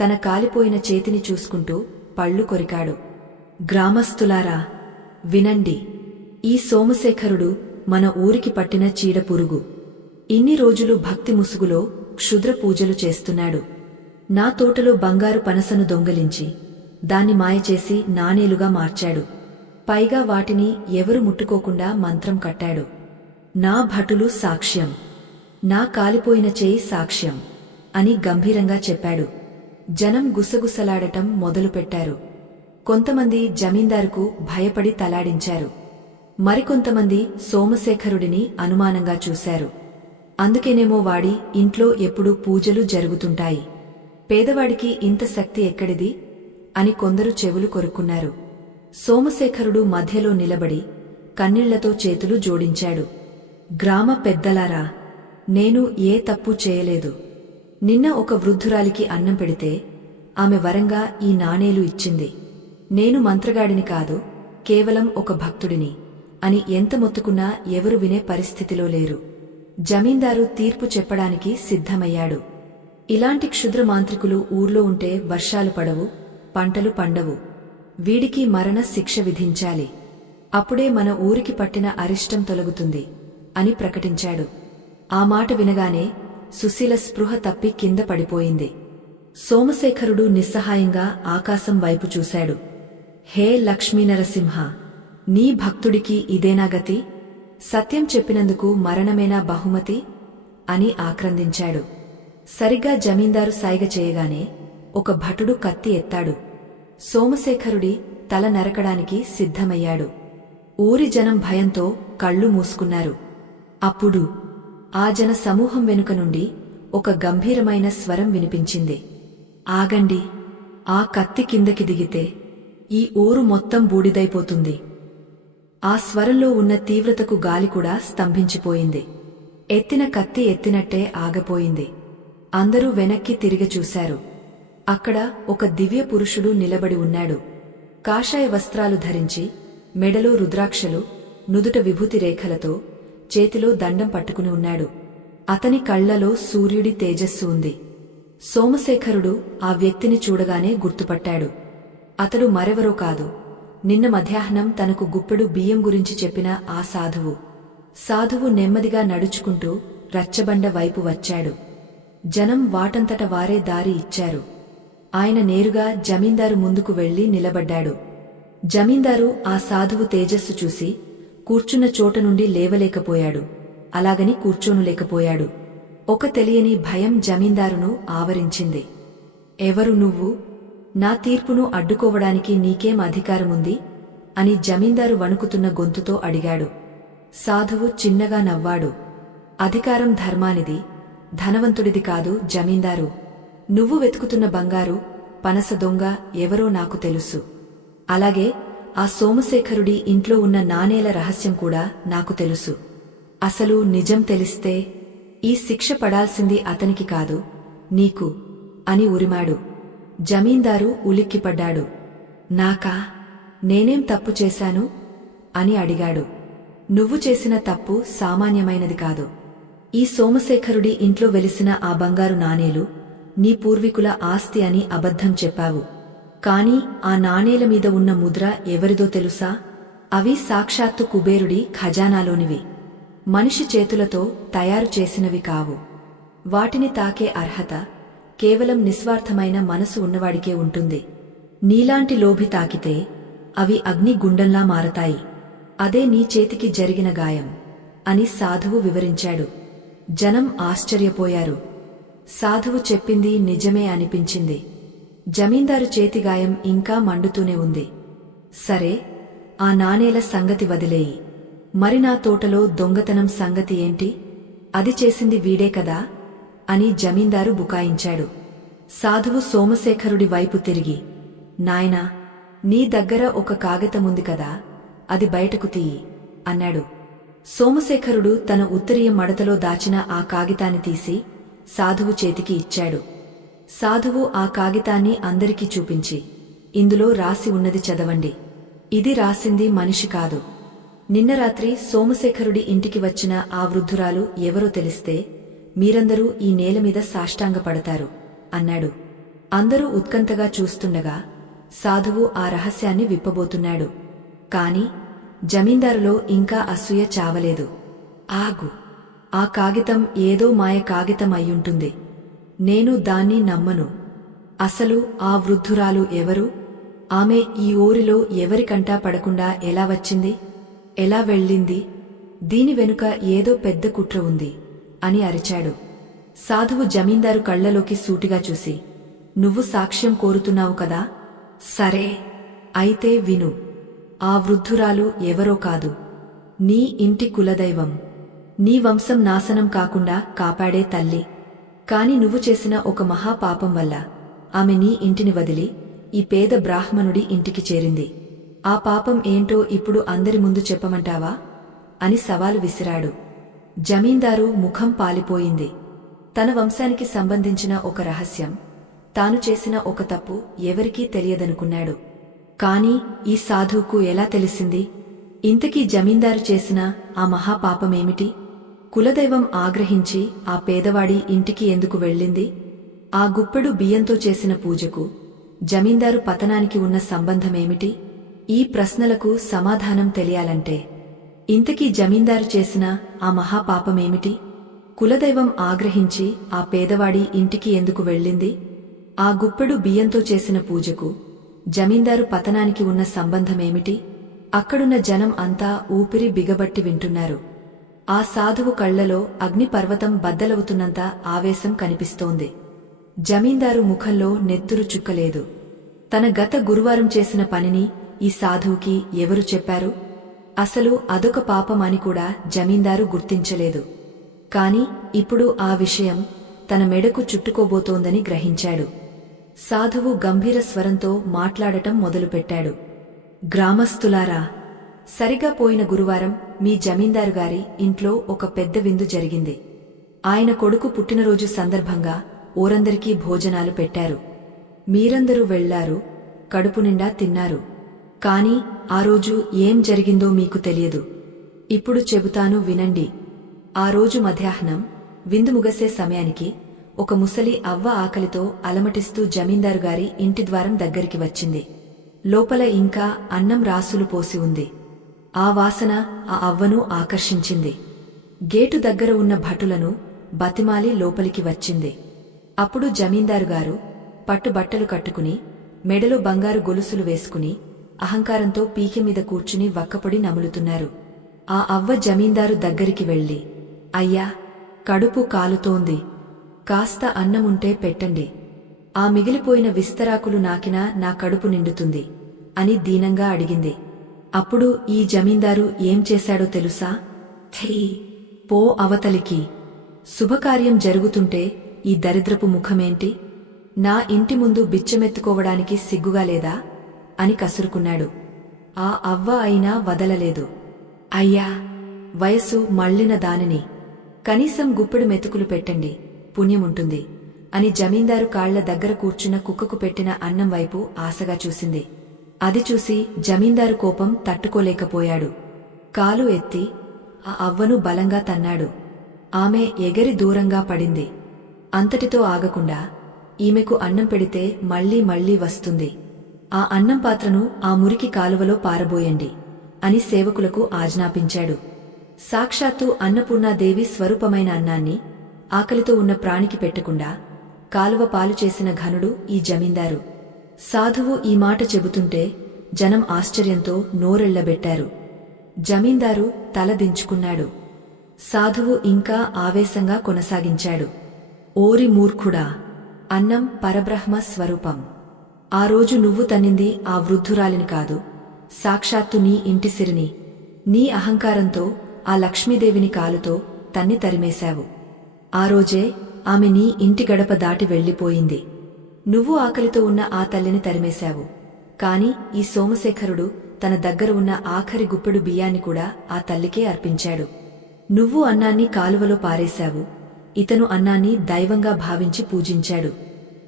తన కాలిపోయిన చేతిని చూసుకుంటూ పళ్ళు కొరికాడు. గ్రామస్థులారా, వినండి. ఈ సోమశేఖరుడు మన ఊరికి పట్టిన చీడపురుగు. ఇన్ని రోజులు భక్తి ముసుగులో క్షుద్ర పూజలు చేస్తున్నాడు. నా తోటలో బంగారు పనసను దొంగలించి దాన్ని మాయచేసి నాణేలుగా మార్చాడు. పైగా వాటిని ఎవరు ముట్టుకోకుండా మంత్రం కట్టాడు. నా భటులు సాక్ష్యం, నా కాలిపోయిన చేయి సాక్ష్యం అని గంభీరంగా చెప్పాడు. జనం గుసగుసలాడటం మొదలుపెట్టారు. కొంతమంది జమీందారుకు భయపడి తలాడించారు. మరికొంతమంది సోమశేఖరుడిని అనుమానంగా చూశారు. అందుకేనేమో వాడి ఇంట్లో ఎప్పుడూ పూజలు జరుగుతుంటాయి, పేదవాడికి ఇంత శక్తి ఎక్కడిది అని కొందరు చెవులు కొరుక్కున్నారు. సోమశేఖరుడు మధ్యలో నిలబడి కన్నీళ్లతో చేతులు జోడించాడు. గ్రామ పెద్దలారా, నేను ఏ తప్పు చేయలేదు. నిన్న ఒక వృద్ధురాలికి అన్నం పెడితే ఆమె వరంగా ఈ నాణేలు ఇచ్చింది. నేను మంత్రగాడిని కాదు, కేవలం ఒక భక్తుడిని అని ఎంత మొత్తుకున్నా ఎవరు వినే పరిస్థితిలో లేరు. జమీందారు తీర్పు చెప్పడానికి సిద్ధమయ్యాడు. ఇలాంటి క్షుద్ర మాంత్రికులు ఊర్లో ఉంటే వర్షాలు పడవు, పంటలు పండవు. వీడికి మరణ శిక్ష విధించాలి. అప్పుడే మన ఊరికి పట్టిన అరిష్టం తొలగుతుంది అని ప్రకటించాడు. ఆ మాట వినగానే సుశీల స్పృహ తప్పి కింద పడిపోయింది. సోమశేఖరుడు నిస్సహాయంగా ఆకాశం వైపు చూశాడు. హే లక్ష్మీనరసింహ, నీ భక్తుడికి ఇదేనా గతి? సత్యం చెప్పినందుకు మరణమేనా బహుమతి అని ఆక్రందించాడు. సరిగ్గా జమీందారు సాయిగ చేయగానే ఒక భటుడు కత్తి ఎత్తాడు. సోమశేఖరుడి తల నరకడానికి సిద్ధమయ్యాడు. ఊరి జనం భయంతో కళ్ళు మూసుకున్నారు. అప్పుడు ఆ జన సమూహం వెనుక నుండి ఒక గంభీరమైన స్వరం వినిపించింది. ఆగండి, ఆ కత్తి కిందకి దిగితే ఈ ఊరు మొత్తం బూడిదైపోతుంది. ఆ స్వరంలో ఉన్న తీవ్రతకు గాలి కూడా స్తంభించిపోయింది. ఎత్తిన కత్తి ఎత్తినట్టే ఆగపోయింది. అందరూ వెనక్కి తిరిగి చూశారు. అక్కడ ఒక దివ్య పురుషుడు నిలబడి ఉన్నాడు. కాషాయ వస్త్రాలు ధరించి, మెడలో రుద్రాక్షలు, నుదుట విభూతి రేఖలతో, చేతిలో దండం పట్టుకుని ఉన్నాడు. అతని కళ్లలో సూర్యుడి తేజస్సు ఉంది. సోమశేఖరుడు ఆ వ్యక్తిని చూడగానే గుర్తుపట్టాడు. అతడు మరెవరో కాదు, నిన్న మధ్యాహ్నం తనకు గుప్పెడు బియ్యం గురించి చెప్పిన ఆ సాధువు. సాధువు నెమ్మదిగా నడుచుకుంటూ రచ్చబండ వైపు వచ్చాడు. జనం వాటంతట వారే దారి ఇచ్చారు. ఆయన నేరుగా జమీందారు ముందుకు వెళ్లి నిలబడ్డాడు. జమీందారు ఆ సాధువు తేజస్సు చూసి కూర్చున్న చోట నుండి లేవలేకపోయాడు, అలాగని కూర్చోనులేకపోయాడు. ఒక తెలియని భయం జమీందారును ఆవరించింది. ఎవరు నువ్వు? నా తీర్పును అడ్డుకోవడానికి నీకేం అధికారముంది అని జమీందారు వణుకుతున్న గొంతుతో అడిగాడు. సాధువు చిన్నగా నవ్వాడు. అధికారం ధర్మానిది, ధనవంతుడిది కాదు జమీందారు. నువ్వు వెతుకుతున్న బంగారు పనస దొంగ ఎవరో నాకు తెలుసు. అలాగే ఆ సోమశేఖరుడి ఇంట్లో ఉన్న నాణేల రహస్యం కూడా నాకు తెలుసు. అసలు నిజం తెలిస్తే ఈ శిక్ష పడాల్సింది అతనికి కాదు, నీకు అని ఉరిమాడు. జమీందారు ఉలిక్కిపడ్డాడు. నాకా? నేనేం తప్పు చేశాను అని అడిగాడు. నువ్వు చేసిన తప్పు సామాన్యమైనది కాదు. ఈ సోమశేఖరుడి ఇంట్లో వెలిసిన ఆ బంగారు నాణేలు నీ పూర్వీకుల ఆస్తి అని అబద్ధం చెప్పావు. కాని ఆ నాణేల మీద ఉన్న ముద్ర ఎవరిదో తెలుసా? అవి సాక్షాత్తు కుబేరుడి ఖజానాలోనివి. మనిషి చేతులతో తయారు చేసినవి కావు. వాటిని తాకే అర్హత కేవలం నిస్వార్థమైన మనసు ఉన్నవాడికే ఉంటుంది. నీలాంటి లోభి తాకితే అవి అగ్నిగుండంలా మారతాయి. అదే నీ చేతికి జరిగిన గాయం అని సాధువు వివరించాడు. జనం ఆశ్చర్యపోయారు. సాధువు చెప్పింది నిజమే అనిపించింది. జమీందారు చేతిగాయం ఇంకా మండుతూనే ఉంది. సరే, ఆ నాణేల సంగతి వదిలేయి. మరి నా తోటలో దొంగతనం సంగతి ఏంటి? అది చేసింది వీడే కదా అని జమీందారు బుకాయించాడు. సాధువు సోమశేఖరుడి వైపు తిరిగి, నాయనా, నీ దగ్గర ఒక కాగితముంది కదా, అది బయటకు తీయి అన్నాడు. సోమశేఖరుడు తన ఉత్తరీయం మడతలో దాచిన ఆ కాగితాన్ని తీసి సాధువు చేతికి ఇచ్చాడు. సాధువు ఆ కాగితాన్ని అందరికీ చూపించి, ఇందులో రాసి ఉన్నది చదవండి. ఇది రాసింది మనిషి కాదు. నిన్న రాత్రి సోమశేఖరుడి ఇంటికి వచ్చిన ఆ వృద్ధురాలు ఎవరో తెలిస్తే మీరందరూ ఈ నేలమీద సాష్టాంగపడతారు అన్నాడు. అందరూ ఉత్కంఠగా చూస్తుండగా సాధువు ఆ రహస్యాన్ని విప్పబోతున్నాడు. కాని జమీందారులో ఇంకా అసూయ చావలేదు. ఆగు, ఆ కాగితం ఏదో మాయ కాగితం అయ్యుంటుంది. నేను దాన్ని నమ్మను. అసలు ఆ వృద్ధురాలు ఎవరు? ఆమె ఈ ఊరిలో ఎవరికంటా పడకుండా ఎలా వచ్చింది? ఎలా వెళ్ళింది? దీని వెనుక ఏదో పెద్ద కుట్ర ఉంది అని అరిచాడు. సాధువు జమీందారు కళ్లలోకి సూటిగా చూసి, నువ్వు సాక్ష్యం కోరుతున్నావు కదా, సరే, అయితే విను. ఆ వృద్ధురాలు ఎవరో కాదు, నీ ఇంటి కులదైవం, నీ వంశం నాశనం కాకుండా కాపాడే తల్లి. కాని నువ్వు చేసిన ఒక మహాపాపం వల్ల ఆమె నీ ఇంటిని వదిలి ఈ పేద బ్రాహ్మణుడి ఇంటికి చేరింది. ఆ పాపం ఏంటో ఇప్పుడు అందరి ముందు చెప్పమంటావా అని సవాలు విసిరాడు. జమీందారు ముఖం పాలిపోయింది. తన వంశానికి సంబంధించిన ఒక రహస్యం, తాను చేసిన ఒక తప్పు ఎవరికీ తెలియదనుకున్నాడు. కాని ఈ సాధువుకు ఎలా తెలిసింది? ఇంతకీ జమీందారు చేసిన ఆ మహాపాపమేమిటి? కులదైవం ఆగ్రహించి ఆ పేదవాడి ఇంటికి ఎందుకు వెళ్ళింది? ఆ గుప్పెడు బియ్యంతో చేసిన పూజకు జమీందారు పతనానికి ఉన్న సంబంధమేమిటి? ఈ ప్రశ్నలకు సమాధానం తెలియాలంటే ఇంతకీ జమీందారు చేసిన ఆ మహాపాపమేమిటి? కులదైవం ఆగ్రహించి ఆ పేదవాడి ఇంటికి ఎందుకు వెళ్ళింది? ఆ గుప్పెడు బియ్యంతో చేసిన పూజకు జమీందారు పతనానికి ఉన్న సంబంధమేమిటి? అక్కడున్న జనం అంతా ఊపిరి బిగబట్టి వింటున్నారు. ఆ సాధువు కళ్లలో అగ్నిపర్వతం బద్దలవుతున్నంత ఆవేశం కనిపిస్తోంది. జమీందారు ముఖంలో నెత్తురు చుక్కలేదు. తన గత గురువారం చేసిన పనిని ఈ సాధువుకి ఎవరు చెప్పారు? అసలు అదొక పాపం అని కూడా జమీందారు గుర్తించలేదు. కాని ఇప్పుడు ఆ విషయం తన మెడకు చుట్టుకోబోతోందని గ్రహించాడు. సాధువు గంభీర స్వరంతో మాట్లాడటం మొదలుపెట్టాడు. గ్రామస్తులారా, సరిగా పోయిన గురువారం మీ జమీందారుగారి ఇంట్లో ఒక పెద్ద విందు జరిగింది. ఆయన కొడుకు పుట్టినరోజు సందర్భంగా ఊరందరికీ భోజనాలు పెట్టారు. మీరందరూ వెళ్లారు, కడుపు నిండా తిన్నారు. కాని ఆ రోజు ఏం జరిగిందో మీకు తెలియదు. ఇప్పుడు చెబుతాను వినండి. ఆ రోజు మధ్యాహ్నం విందు ముగసే సమయానికి ఒక ముసలి అవ్వ ఆకలితో అలమటిస్తూ జమీందారుగారి ఇంటి ద్వారం దగ్గరికి వచ్చింది. లోపల ఇంకా అన్నం రాసులు పోసి ఉంది. ఆ వాసన ఆ అవ్వను ఆకర్షించింది. గేటు దగ్గర ఉన్న భటులను బతిమాలి లోపలికి వచ్చింది. అప్పుడు జమీందారుగారు పట్టుబట్టలు కట్టుకుని మెడలో బంగారు గొలుసులు వేసుకుని అహంకారంతో పీకె మీద కూర్చుని వక్కపొడి నములుతున్నారు. ఆ అవ్వ జమీందారు దగ్గరికి వెళ్లి, అయ్యా, కడుపు కాలుతోంది, కాస్త అన్నముంటే పెట్టండి. ఆ మిగిలిపోయిన విస్తరాకులు నాకినా నా కడుపు నిండుతుంది అని దీనంగా అడిగింది. అప్పుడు ఈ జమీందారు ఏం చేశాడో తెలుసా? థీ, పో అవతలికి. శుభకార్యం జరుగుతుంటే ఈ దరిద్రపు ముఖమేంటి? నా ఇంటి ముందు బిచ్చమెత్తుకోవడానికి సిగ్గుగా లేదా అని కసురుకున్నాడు. ఆ అవ్వ అయినా వదలలేదు. అయ్యా, వయసు మళ్లిన దానిని, కనీసం గుప్పెడు మెతుకులు పెట్టండి, పుణ్యముంటుంది అని జమీందారు కాళ్ల దగ్గర కూర్చున్న కుక్కకు పెట్టిన అన్నం వైపు ఆశగా చూసింది. అది చూసి జమీందారు కోపం తట్టుకోలేకపోయాడు. కాలు ఎత్తి ఆ అవ్వను బలంగా తన్నాడు. ఆమె ఎగరి దూరంగా పడింది. అంతటితో ఆగకుండా, ఈమెకు అన్నం పెడితే మళ్లీ మళ్లీ వస్తుంది. ఆ అన్నం పాత్రను ఆ మురికి కాలువలో పారబోయండి అని సేవకులకు ఆజ్ఞాపించాడు. సాక్షాత్తు అన్నపూర్ణాదేవి స్వరూపమైన అన్నాన్ని ఆకలితో ఉన్న ప్రాణికి పెట్టకుండా కాలువ పాలు చేసిన ఘనుడు ఈ జమీందారు. సాధువు ఈ మాట చెబుతుంటే జనం ఆశ్చర్యంతో నోరెళ్లబెట్టారు. జమీందారు తల దించుకున్నాడు. సాధువు ఇంకా ఆవేశంగా కొనసాగించాడు. ఓరి మూర్ఖుడా, అన్నం పరబ్రహ్మ స్వరూపం. ఆ రోజు నువ్వు తన్నింది ఆ వృద్ధురాలిని కాదు, సాక్షాత్తు నీ ఇంటి సిరిని. నీ అహంకారంతో ఆ లక్ష్మీదేవిని కాలుతో తన్ని తరిమేశావు. ఆ రోజే ఆమె నీ ఇంటి గడప దాటి వెళ్లిపోయింది. నువ్వు ఆకలితో ఉన్న ఆ తల్లిని తరిమేశావు. కాని ఈ సోమశేఖరుడు తన దగ్గర ఉన్న ఆఖరి గుప్పెడు బియ్యాన్ని కూడా ఆ తల్లికే అర్పించాడు. నువ్వు అన్నాన్ని కాలువలో పారేశావు. ఇతను అన్నాన్ని దైవంగా భావించి పూజించాడు.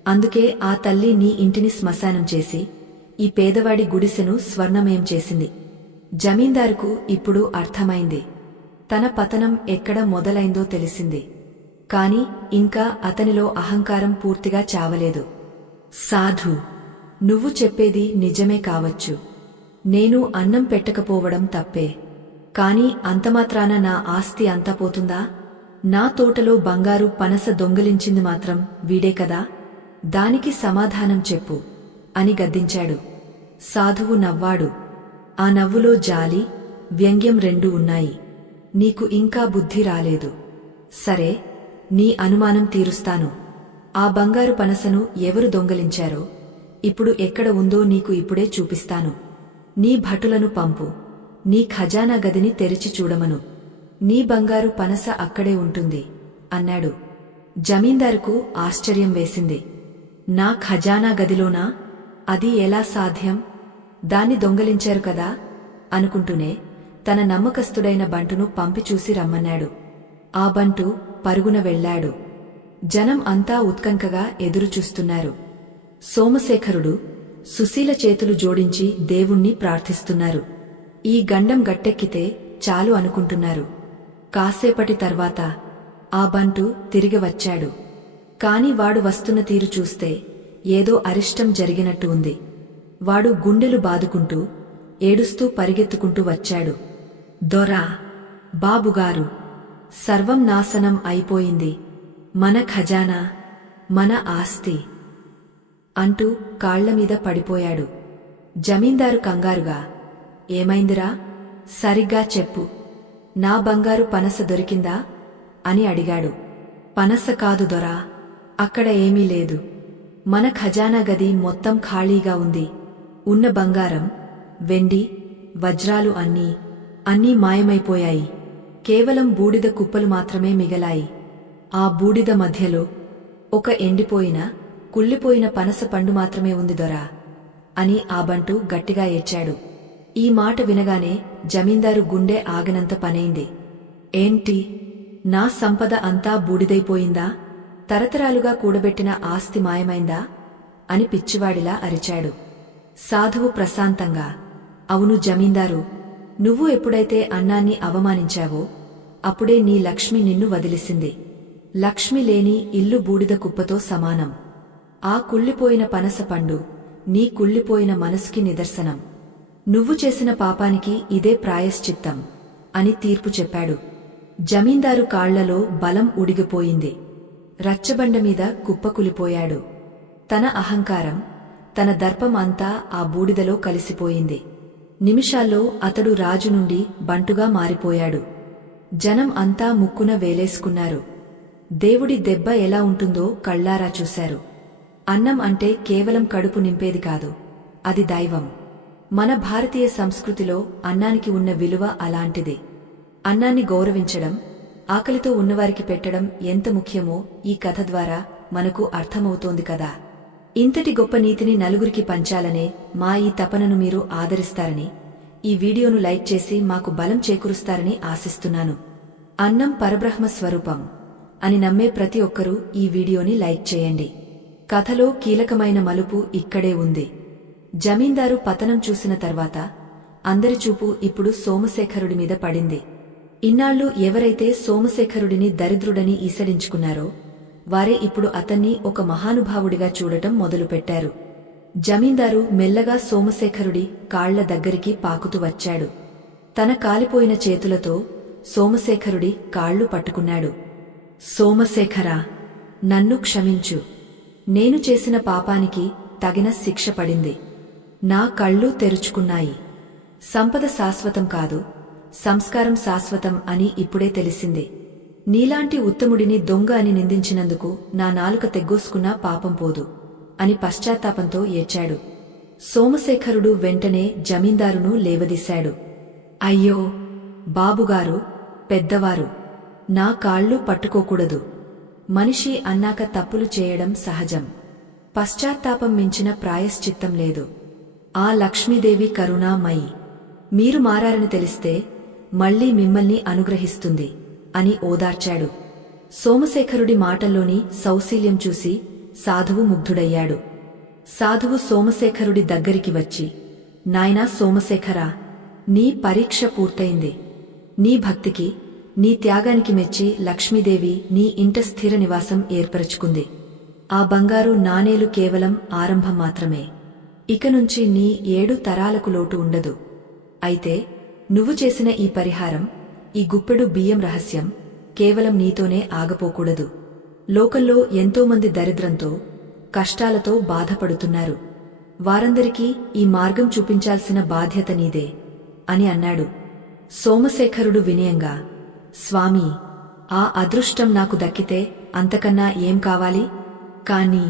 అందుకే ఆ తల్లి నీ ఇంటిని శ్మశానం చేసి ఈ పేదవాడి గుడిసెను స్వర్ణమయం చేసింది. జమీందారుకు ఇప్పుడు అర్థమైంది. తన పతనం ఎక్కడ మొదలైందో తెలిసింది. కాని ఇంకా అతనిలో అహంకారం పూర్తిగా చావలేదు. సాధు, నువ్వు చెప్పేది నిజమే కావచ్చు. నేను అన్నం పెట్టకపోవడం తప్పే. కాని అంతమాత్రాన నా ఆస్తి అంతా పోతుందా? నా తోటలో బంగారు పనస దొంగిలించింది మాత్రం వీడే కదా. దానికి సమాధానం చెప్పు అని గద్దించాడు. సాధువు నవ్వాడు. ఆ నవ్వులో జాలి, వ్యంగ్యం రెండూ ఉన్నాయి. నీకు ఇంకా బుద్ధి రాలేదు. సరే, నీ అనుమానం తీరుస్తాను. ఆ బంగారు పనసను ఎవరు దొంగలించారో ఇప్పుడు ఎక్కడ ఉందో నీకు ఇప్పుడే చూపిస్తాను. నీ భటులను పంపు. నీ ఖజానా గదిని తెరిచి చూడమను. నీ బంగారు పనస అక్కడే ఉంటుంది అన్నాడు. జమీందారుకు ఆశ్చర్యం వేసింది. నా ఖజానా గదిలోనా? అది ఎలా సాధ్యం? దాన్ని దొంగలించారు కదా అనుకుంటూనే తన నమ్మకస్తుడైన బంటును పంపి చూసి రమ్మన్నాడు. ఆ బంటు పరుగున వెళ్లాడు. జనం అంతా ఉత్కంఠగా ఎదురుచూస్తున్నారు. సోమశేఖరుడు, సుశీల చేతులు జోడించి దేవుణ్ణి ప్రార్థిస్తున్నారు. ఈ గండం గట్టెక్కితే చాలు అనుకుంటున్నారు. కాసేపటి తర్వాత ఆ బంటు తిరిగి వచ్చాడు. కాని వాడు వస్తున్న తీరు చూస్తే ఏదో అరిష్టం జరిగినట్టు ఉంది. వాడు గుండెలు బాదుకుంటూ ఏడుస్తూ పరిగెత్తుకుంటూ వచ్చాడు. దొరా, బాబుగారు, సర్వం నాశనం అయిపోయింది. మన ఖజానా, మన ఆస్తి అంటూ కాళ్లమీద పడిపోయాడు. జమీందారు కంగారుగా, ఏమైందిరా? సరిగ్గా చెప్పు. నా బంగారు పనస దొరికిందా అని అడిగాడు. పనస కాదు దొరా, అక్కడ ఏమీ లేదు. మన ఖజానా గది మొత్తం ఖాళీగా ఉంది. ఉన్న బంగారం, వెండి, వజ్రాలు అన్నీ మాయమైపోయాయి. కేవలం బూడిద కుప్పలు మాత్రమే మిగలాయి. ఆ బూడిద మధ్యలో ఒక ఎండిపోయిన, కుళ్ళిపోయిన పనస పండు మాత్రమే ఉంది దొరా అని ఆ బంటు గట్టిగా ఏడ్చాడు. ఈ మాట వినగానే జమీందారు గుండె ఆగనంత పనైంది. ఏంటి, నా సంపద అంతా బూడిదైపోయిందా? తరతరాలుగా కూడబెట్టిన ఆస్తి మాయమైందా అని పిచ్చివాడిలా అరిచాడు. సాధువు ప్రశాంతంగా, అవును జమీందారు, నువ్వు ఎప్పుడైతే అన్నాన్ని అవమానించావో అప్పుడే నీ లక్ష్మి నిన్ను వదిలిసింది. లక్ష్మి లేని ఇల్లు బూడిద కుప్పతో సమానం. ఆ కుళ్ళిపోయిన పనస పండు నీ కుళ్ళిపోయిన మనసుకి నిదర్శనం. నువ్వు చేసిన పాపానికి ఇదే ప్రాయశ్చిత్తం అని తీర్పు చెప్పాడు. జమీందారు కాళ్లలో బలం ఉడిగిపోయింది. రచ్చబండమీద కుప్పకులిపోయాడు. తన అహంకారం, తన దర్పం అంతా ఆ బూడిదలో కలిసిపోయింది. నిమిషాల్లో అతడు రాజు నుండి బంటుగా మారిపోయాడు. జనం అంతా ముక్కున వేలేసుకున్నారు. దేవుడి దెబ్బ ఎలా ఉంటుందో కళ్లారా చూశారు. అన్నం అంటే కేవలం కడుపు నింపేది కాదు, అది దైవం. మన భారతీయ సంస్కృతిలో అన్నానికి ఉన్న విలువ అలాంటిది. అన్నాన్ని గౌరవించడం, ఆకలితో ఉన్నవారికి పెట్టడం ఎంత ముఖ్యమో ఈ కథ ద్వారా మనకు అర్థమవుతోంది కదా. ఇంతటి గొప్ప నీతిని నలుగురికి పంచాలనే మా ఈ తపనను మీరు ఆదరిస్తారని, ఈ వీడియోను లైక్ చేసి మాకు బలం చేకూరుస్తారని ఆశిస్తున్నాను. అన్నం పరబ్రహ్మ స్వరూపం అని నమ్మే ప్రతి ఒక్కరూ ఈ వీడియోని లైక్ చేయండి. కథలో కీలకమైన మలుపు ఇక్కడే ఉంది. జమీందారు పతనం చూసిన తర్వాత అందరి చూపు ఇప్పుడు సోమశేఖరుడి మీద పడింది. ఇన్నాళ్లు ఎవరైతే సోమశేఖరుడిని దరిద్రుడని ఈసడించుకున్నారో వారే ఇప్పుడు అతన్ని ఒక మహానుభావుడిగా చూడటం మొదలుపెట్టారు. జమీందారు మెల్లగా సోమశేఖరుడి కాళ్ల దగ్గరికి పాకుతూ వచ్చాడు. తన కాలిపోయిన చేతులతో సోమశేఖరుడి కాళ్లు పట్టుకున్నాడు. సోమశేఖరా, నన్ను క్షమించు. నేను చేసిన పాపానికి తగిన శిక్ష పడింది. నా కళ్ళు తెరుచుకున్నాయి. సంపద శాశ్వతం కాదు, సంస్కారం శాశ్వతం అని ఇప్పుడే తెలిసింది. నీలాంటి ఉత్తముడిని దొంగ అని నిందించినందుకు నా నాలుక తెగ్గోసుకున్నా పాపం పోదు అని పశ్చాత్తాపంతో ఏడ్చాడు. సోమశేఖరుడు వెంటనే జమీందారును లేవదీశాడు. అయ్యో బాబుగారు, పెద్దవారు, నా కాళ్ళు పట్టుకోకూడదు. మనిషి అన్నాక తప్పులు చేయడం సహజం. పశ్చాత్తాపం మించిన ప్రాయశ్చిత్తం లేదు. ఆ లక్ష్మీదేవి కరుణామయి. మీరు మారారని తెలిస్తే మళ్లీ మిమ్మల్ని అనుగ్రహిస్తుంది అని ఓదార్చాడు. సోమశేఖరుడి మాటల్లోని సౌశీల్యం చూసి సాధువు ముగ్ధుడయ్యాడు. సాధువు సోమశేఖరుడి దగ్గరికి వచ్చి, నాయనా సోమశేఖరా, నీ పరీక్ష పూర్తయింది. నీ భక్తికి, నీ త్యాగానికి మెచ్చి లక్ష్మీదేవి నీ ఇంట స్థిర నివాసం ఏర్పరచుకుంది. ఆ బంగారు నాణేలు కేవలం ఆరంభం మాత్రమే. ఇకనుంచి నీ 7 తరాలకు లోటు ఉండదు. అయితే నువ్వు చేసిన ఈ పరిహారం, ఈ గుప్పెడు బియ్యం రహస్యం కేవలం నీతోనే ఆగపోకూడదు. లోకంలో ఎంతోమంది దరిద్రంతో, కష్టాలతో బాధపడుతున్నారు. వారందరికీ ఈ మార్గం చూపించాల్సిన బాధ్యత నీదే అని అన్నాడు. సోమశేఖరుడు వినయంగా, స్వామీ, ఆ అదృష్టం నాకు దక్కితే అంతకన్నా ఏం కావాలి? కాని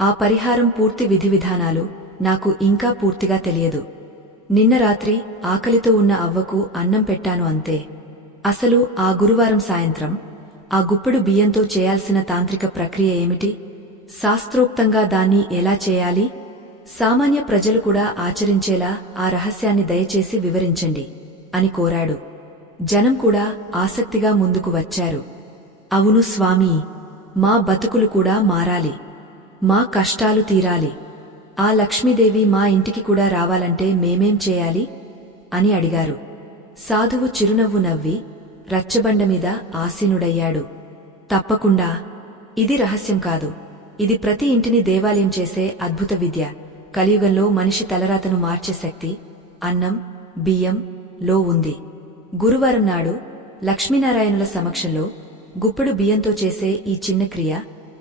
ఆ పరిహారం పూర్తి విధివిధానాలు నాకు ఇంకా పూర్తిగా తెలియదు. నిన్న రాత్రి ఆకలితో ఉన్న అవ్వకు అన్నం పెట్టాను అంతే. అసలు ఆ గురువారం సాయంత్రం ఆ గుప్పెడు బియ్యంతో చేయాల్సిన తాంత్రిక ప్రక్రియ ఏమిటి? శాస్త్రోక్తంగా దాన్ని ఎలా చేయాలి? సామాన్య ప్రజలు కూడా ఆచరించేలా ఆ రహస్యాన్ని దయచేసి వివరించండి అని కోరాడు. జనం కూడా ఆసక్తిగా ముందుకు వచ్చారు. అవును స్వామీ, మా బతుకులు కూడా మారాలి. మా కష్టాలు తీరాలి. ఆ లక్ష్మీదేవి మా ఇంటికి కూడా రావాలంటే మేమేం చేయాలి అని అడిగారు. సాధువు చిరునవ్వు నవ్వి రచ్చబండమీద ఆసీనుడయ్యాడు. తప్పకుండా. ఇది రహస్యం కాదు. ఇది ప్రతి ఇంటిని దేవాలయం చేసే అద్భుత విద్య. కలియుగంలో మనిషి తలరాతను మార్చే శక్తి అన్నం, బియ్యం లో ఉంది. గురువారం నాడు లక్ష్మీనారాయణుల సమక్షంలో గుప్పెడు బియ్యంతో చేసే ఈ చిన్న క్రియ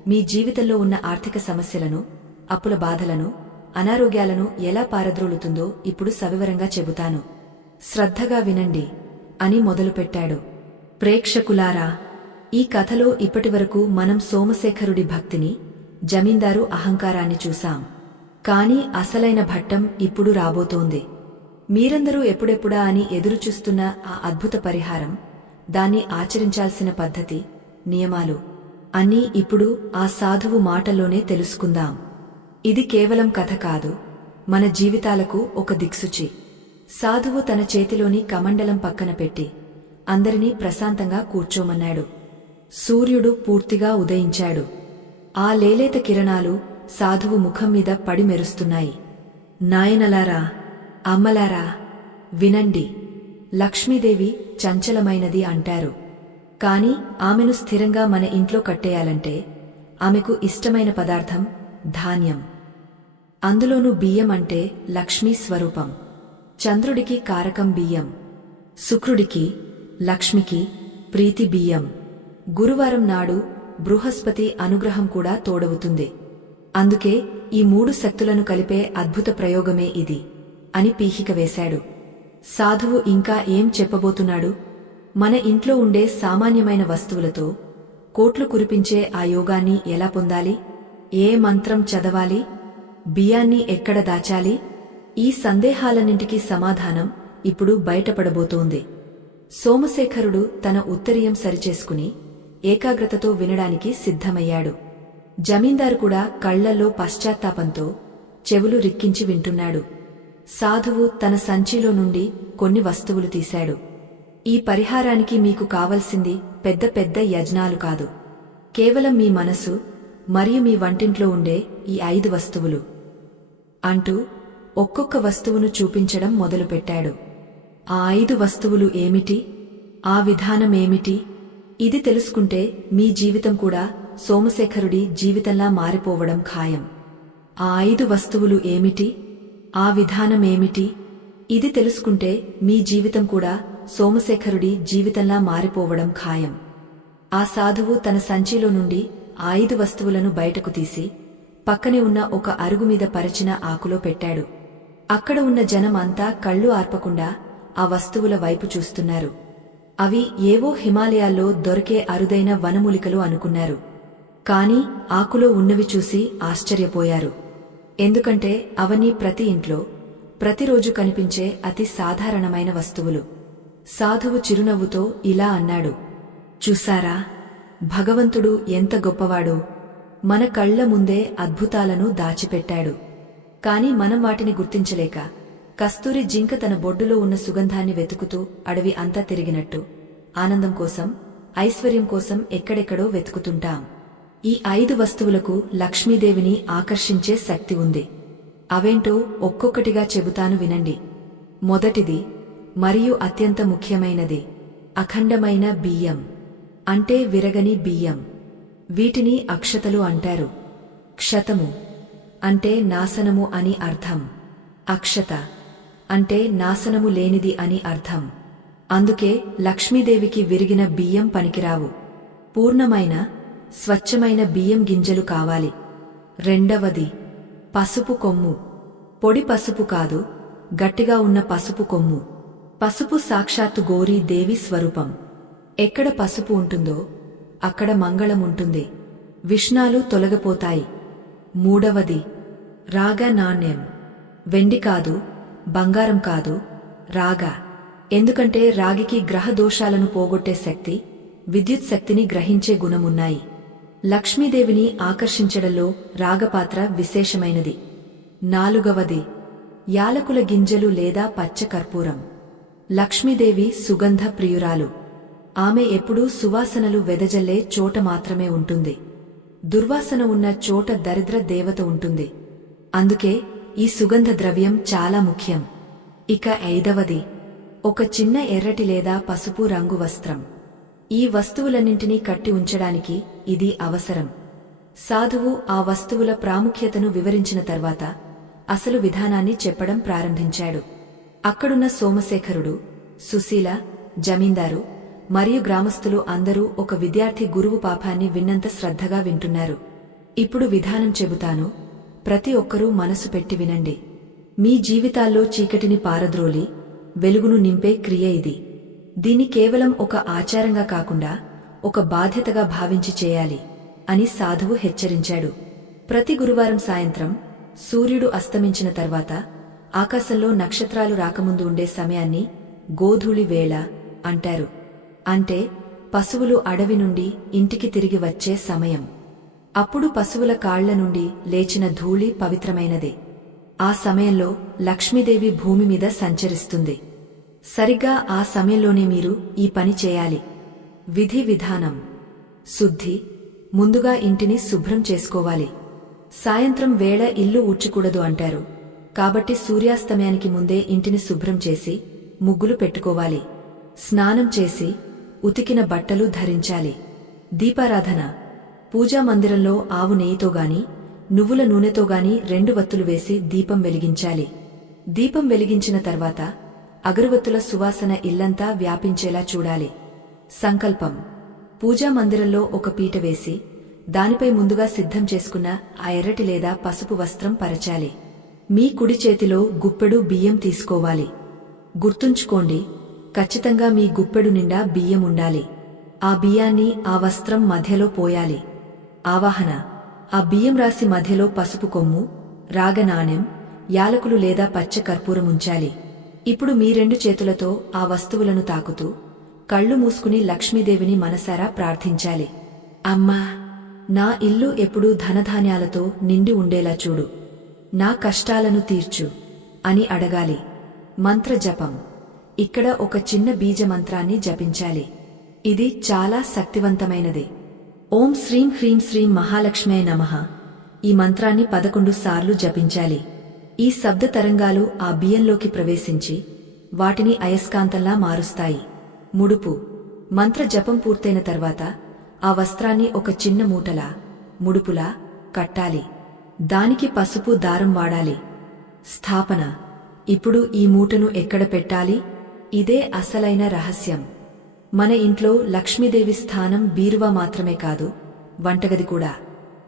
మీ జీవితంలో ఉన్న ఆర్థిక సమస్యలను, అప్పుల బాధలను, అనారోగ్యాలను ఎలా పారద్రోలుతుందో ఇప్పుడు సవివరంగా చెబుతాను. శ్రద్ధగా వినండి అని మొదలుపెట్టాడు. ప్రేక్షకులారా, ఈ కథలో ఇప్పటివరకు మనం సోమశేఖరుడి భక్తిని, జమీందారు అహంకారాన్ని చూశాం. కాని అసలైన భట్టం ఇప్పుడు రాబోతోంది. మీరందరూ ఎప్పుడెప్పుడా అని ఎదురుచూస్తున్న ఆ అద్భుత పరిహారం, దాన్ని ఆచరించాల్సిన పద్ధతి, నియమాలు అన్నీ ఇప్పుడు ఆ సాధువు మాటల్లోనే తెలుసుకుందాం. ఇది కేవలం కథ కాదు, మన జీవితాలకు ఒక దిక్సూచి. సాధువు తన చేతిలోని కమండలం పక్కన పెట్టి అందరినీ ప్రశాంతంగా కూర్చోమన్నాడు. సూర్యుడు పూర్తిగా ఉదయించాడు. ఆ లేలేత కిరణాలు సాధువు ముఖం మీద పడి మెరుస్తున్నాయి. నాయనలారా, అమ్మలారా, వినండి. లక్ష్మీదేవి చంచలమైనది అంటారు. కాని ఆమెను స్థిరంగా మన ఇంట్లో కట్టేయాలంటే ఆమెకు ఇష్టమైన పదార్థం ధాన్యం. అందులోనూ బియ్యం అంటే లక్ష్మీ స్వరూపం. చంద్రుడికి కారకం బియ్యం, శుక్రుడికి, లక్ష్మికి ప్రీతి బియ్యం. గురువారం నాడు బృహస్పతి అనుగ్రహం కూడా తోడవుతుంది. అందుకే ఈ 3 శక్తులను కలిపే అద్భుత ప్రయోగమే ఇది అని పీహిక వేశాడు. సాధువు ఇంకా ఏం చెప్పబోతున్నాడు? మన ఇంట్లో ఉండే సామాన్యమైన వస్తువులతో కోట్లు కురిపించే ఆ యోగాన్ని ఎలా పొందాలి? ఏ మంత్రం చదవాలి? బియ్యాన్ని ఎక్కడ దాచాలి? ఈ సందేహాలన్నింటికీ సమాధానం ఇప్పుడు బయటపడబోతోంది. సోమశేఖరుడు తన ఉత్తరీయం సరిచేసుకుని ఏకాగ్రతతో వినడానికి సిద్ధమయ్యాడు. జమీందారు కూడా కళ్లల్లో పశ్చాత్తాపంతో చెవులు రిక్కించి వింటున్నాడు. సాధువు తన సంచిలో నుండి కొన్ని వస్తువులు తీశాడు. ఈ పరిహారానికి మీకు కావలసింది పెద్ద పెద్ద యజ్ఞాలు కాదు. కేవలం మీ మనసు మరియు మీ వంటింట్లో ఉండే ఈ 5 వస్తువులు అంటూ ఒక్కొక్క వస్తువును చూపించడం మొదలుపెట్టాడు. ఆ 5 వస్తువులు ఏమిటి? ఆ విధానమేమిటి? ఇది తెలుసుకుంటే మీ జీవితం కూడా సోమశేఖరుడి జీవితంలా మారిపోవడం ఖాయం. ఆ 5 వస్తువులు ఏమిటి? ఆ విధానమేమిటి? ఇది తెలుసుకుంటే మీ జీవితం కూడా సోమశేఖరుడి జీవితంలా మారిపోవడం ఖాయం. ఆ సాధువు తన సంచిలో నుండి 5 వస్తువులను బయటకు తీసి పక్కనే ఉన్న ఒక అరుగు మీద పరిచిన ఆకులో పెట్టాడు. అక్కడ ఉన్న జనం అంతా కళ్ళు ఆర్పకుండా ఆ వస్తువుల వైపు చూస్తున్నారు. అవి ఏవో హిమాలయాల్లో దొరికే అరుదైన వనమూలికలు అనుకున్నారు. కాని ఆకులో ఉన్నవి చూసి ఆశ్చర్యపోయారు. ఎందుకంటే అవన్నీ ప్రతి ఇంట్లో ప్రతిరోజు కనిపించే అతి సాధారణమైన వస్తువులు. సాధువు చిరునవ్వుతో ఇలా అన్నాడు, చూసారా, భగవంతుడు ఎంత గొప్పవాడో. మన కళ్ల ముందే అద్భుతాలను దాచిపెట్టాడు. కాని మనం వాటిని గుర్తించలేక కస్తూరి జింక తన బొడ్డులో ఉన్న సుగంధాన్ని వెతుకుతూ అడవి అంతా తిరిగినట్టు ఆనందం కోసం, ఐశ్వర్యం కోసం ఎక్కడెక్కడో వెతుకుతుంటాం. ఈ 5 వస్తువులకు లక్ష్మీదేవిని ఆకర్షించే శక్తి ఉంది. అవేంటో ఒక్కొక్కటిగా చెబుతాను వినండి. మొదటిది మరియు అత్యంత ముఖ్యమైనది అఖండమైన బియ్యం, అంటే విరగని బియ్యం. వీటిని అక్షతలు అంటారు. క్షతము అంటే నాశనము అని అర్థం. అక్షత అంటే నాశనము లేనిది అని అర్థం. అందుకే లక్ష్మీదేవికి విరిగిన బియ్యం పనికిరావు. పూర్ణమైన స్వచ్ఛమైన బియ్యం గింజలు కావాలి. రెండవది పసుపు కొమ్ము. పొడి పసుపు కాదు, గట్టిగా ఉన్న పసుపు కొమ్ము. పసుపు సాక్షాత్తు గౌరీ దేవి స్వరూపం. ఎక్కడ పసుపు ఉంటుందో అక్కడ మంగళం ఉంటుంది, విఘ్నాలు తొలగిపోతాయి. మూడవది రాగ నాణ్యం. వెండి కాదు, బంగారం కాదు, రాగ. ఎందుకంటే రాగికి గ్రహ దోషాలను పోగొట్టే శక్తి, విద్యుత్ శక్తిని గ్రహించే గుణమున్నాయి. లక్ష్మీదేవిని ఆకర్షించడంలో రాగపాత్ర విశేషమైనది. నాలుగవది యాలకుల గింజలు లేదా పచ్చ కర్పూరం. లక్ష్మీదేవి సుగంధ ప్రియురాలు. ఆమె ఎప్పుడూ సువాసనలు వెదజల్లే చోట మాత్రమే ఉంటుంది. దుర్వాసన ఉన్న చోట దరిద్ర దేవత ఉంటుంది. అందుకే ఈ సుగంధ ద్రవ్యం చాలా ముఖ్యం. ఇక ఐదవది ఒక చిన్న ఎర్రటి లేదా పసుపు రంగు వస్త్రం. ఈ వస్తువులన్నింటినీ కట్టి ఉంచడానికి ఇది అవసరం. సాధువు ఆ వస్తువుల ప్రాముఖ్యతను వివరించిన తర్వాత అసలు విధానాన్ని చెప్పడం ప్రారంభించాడు. అక్కడున్న సోమశేఖరుడు, సుశీల, జమీందారు మరియు గ్రామస్తులు అందరూ ఒక విద్యార్థి గురువు పాఠాన్ని విన్నంత శ్రద్ధగా వింటున్నారు. ఇప్పుడు విధానం చెబుతాను, ప్రతి ఒక్కరూ మనసు పెట్టి వినండి. మీ జీవితాల్లో చీకటిని పారద్రోలి వెలుగును నింపే క్రియ ఇది. దీన్ని కేవలం ఒక ఆచారంగా కాకుండా ఒక బాధ్యతగా భావించి చేయాలి అని సాధువు హెచ్చరించాడు. ప్రతి గురువారం సాయంత్రం సూర్యుడు అస్తమించిన తర్వాత ఆకాశంలో నక్షత్రాలు రాకముందు ఉండే సమయాన్ని గోధూళి వేళ అంటారు. అంటే పశువులు అడవి నుండి ఇంటికి తిరిగి వచ్చే సమయం. అప్పుడు పశువుల కాళ్ల నుండి లేచిన ధూళి పవిత్రమైనదే. ఆ సమయంలో లక్ష్మీదేవి భూమి మీద సంచరిస్తుంది. సరిగ్గా ఆ సమయంలోనే మీరు ఈ పని చేయాలి. విధి విధానం: శుద్ధి. ముందుగా ఇంటిని శుభ్రం చేసుకోవాలి. సాయంత్రం వేళ ఇల్లు ఊడ్చకూడదు అంటారు. కాబట్టి సూర్యాస్తమయానికి ముందే ఇంటిని శుభ్రం చేసి ముగ్గులు పెట్టుకోవాలి. స్నానం చేసి ఉతికిన బట్టలు ధరించాలి. దీపారాధన: పూజా మందిరంలో ఆవు నెయ్యితోగాని నువ్వుల నూనెతోగాని 2 వత్తులు వేసి దీపం వెలిగించాలి. దీపం వెలిగించిన తర్వాత అగరవత్తుల సువాసన ఇల్లంతా వ్యాపించేలా చూడాలి. సంకల్పం: పూజా మందిరంలో ఒక పీట వేసి దానిపై ముందుగా సిద్ధం చేసుకున్న ఆ ఎర్రటి లేదా పసుపు వస్త్రం పరచాలి. మీ కుడి చేతిలో గుప్పెడు బియ్యం తీసుకోవాలి. గుర్తుంచుకోండి, ఖచ్చితంగా మీ గుప్పెడు నిండా బియ్యం ఉండాలి. ఆ బియ్యాన్ని ఆ వస్త్రం మధ్యలో పోయాలి. ఆవాహన: ఆ బియ్యం రాసి మధ్యలో పసుపు కొమ్ము, రాగ నాణెం, యాలకులు లేదా పచ్చ కర్పూరం ఉంచాలి. ఇప్పుడు మీ 2 చేతులతో ఆ వస్తువులను తాకుతూ కళ్ళు మూసుకుని లక్ష్మీదేవిని మనసారా ప్రార్థించాలి. అమ్మా, నా ఇల్లు ఎప్పుడూ ధనధాన్యాలతో నిండి ఉండేలా చూడు. నా కష్టాలను తీర్చు అని అడగాలి. మంత్ర జపం: ఇక్కడ ఒక చిన్న బీజ మంత్రాన్ని జపించాలి. ఇది చాలా శక్తివంతమైనది. ఓం శ్రీం హ్రీం శ్రీం మహాలక్ష్మే నమః. ఈ మంత్రాన్ని 11 సార్లు జపించాలి. ఈ శబ్ద తరంగాలు ఆ బియ్యంలోకి ప్రవేశించి వాటిని అయస్కాంతంలా మారుస్తాయి. ముడుపు: మంత్ర జపం పూర్తయిన తర్వాత ఆ వస్త్రాన్ని ఒక చిన్న మూటలా, ముడుపులా కట్టాలి. దానికి పసుపు దారం వాడాలి. స్థాపన: ఇప్పుడు ఈ మూటను ఎక్కడ పెట్టాలి? ఇదే అసలైన రహస్యం. మన ఇంట్లో లక్ష్మీదేవి స్థానం బీరువా మాత్రమే కాదు, వంటగది కూడా.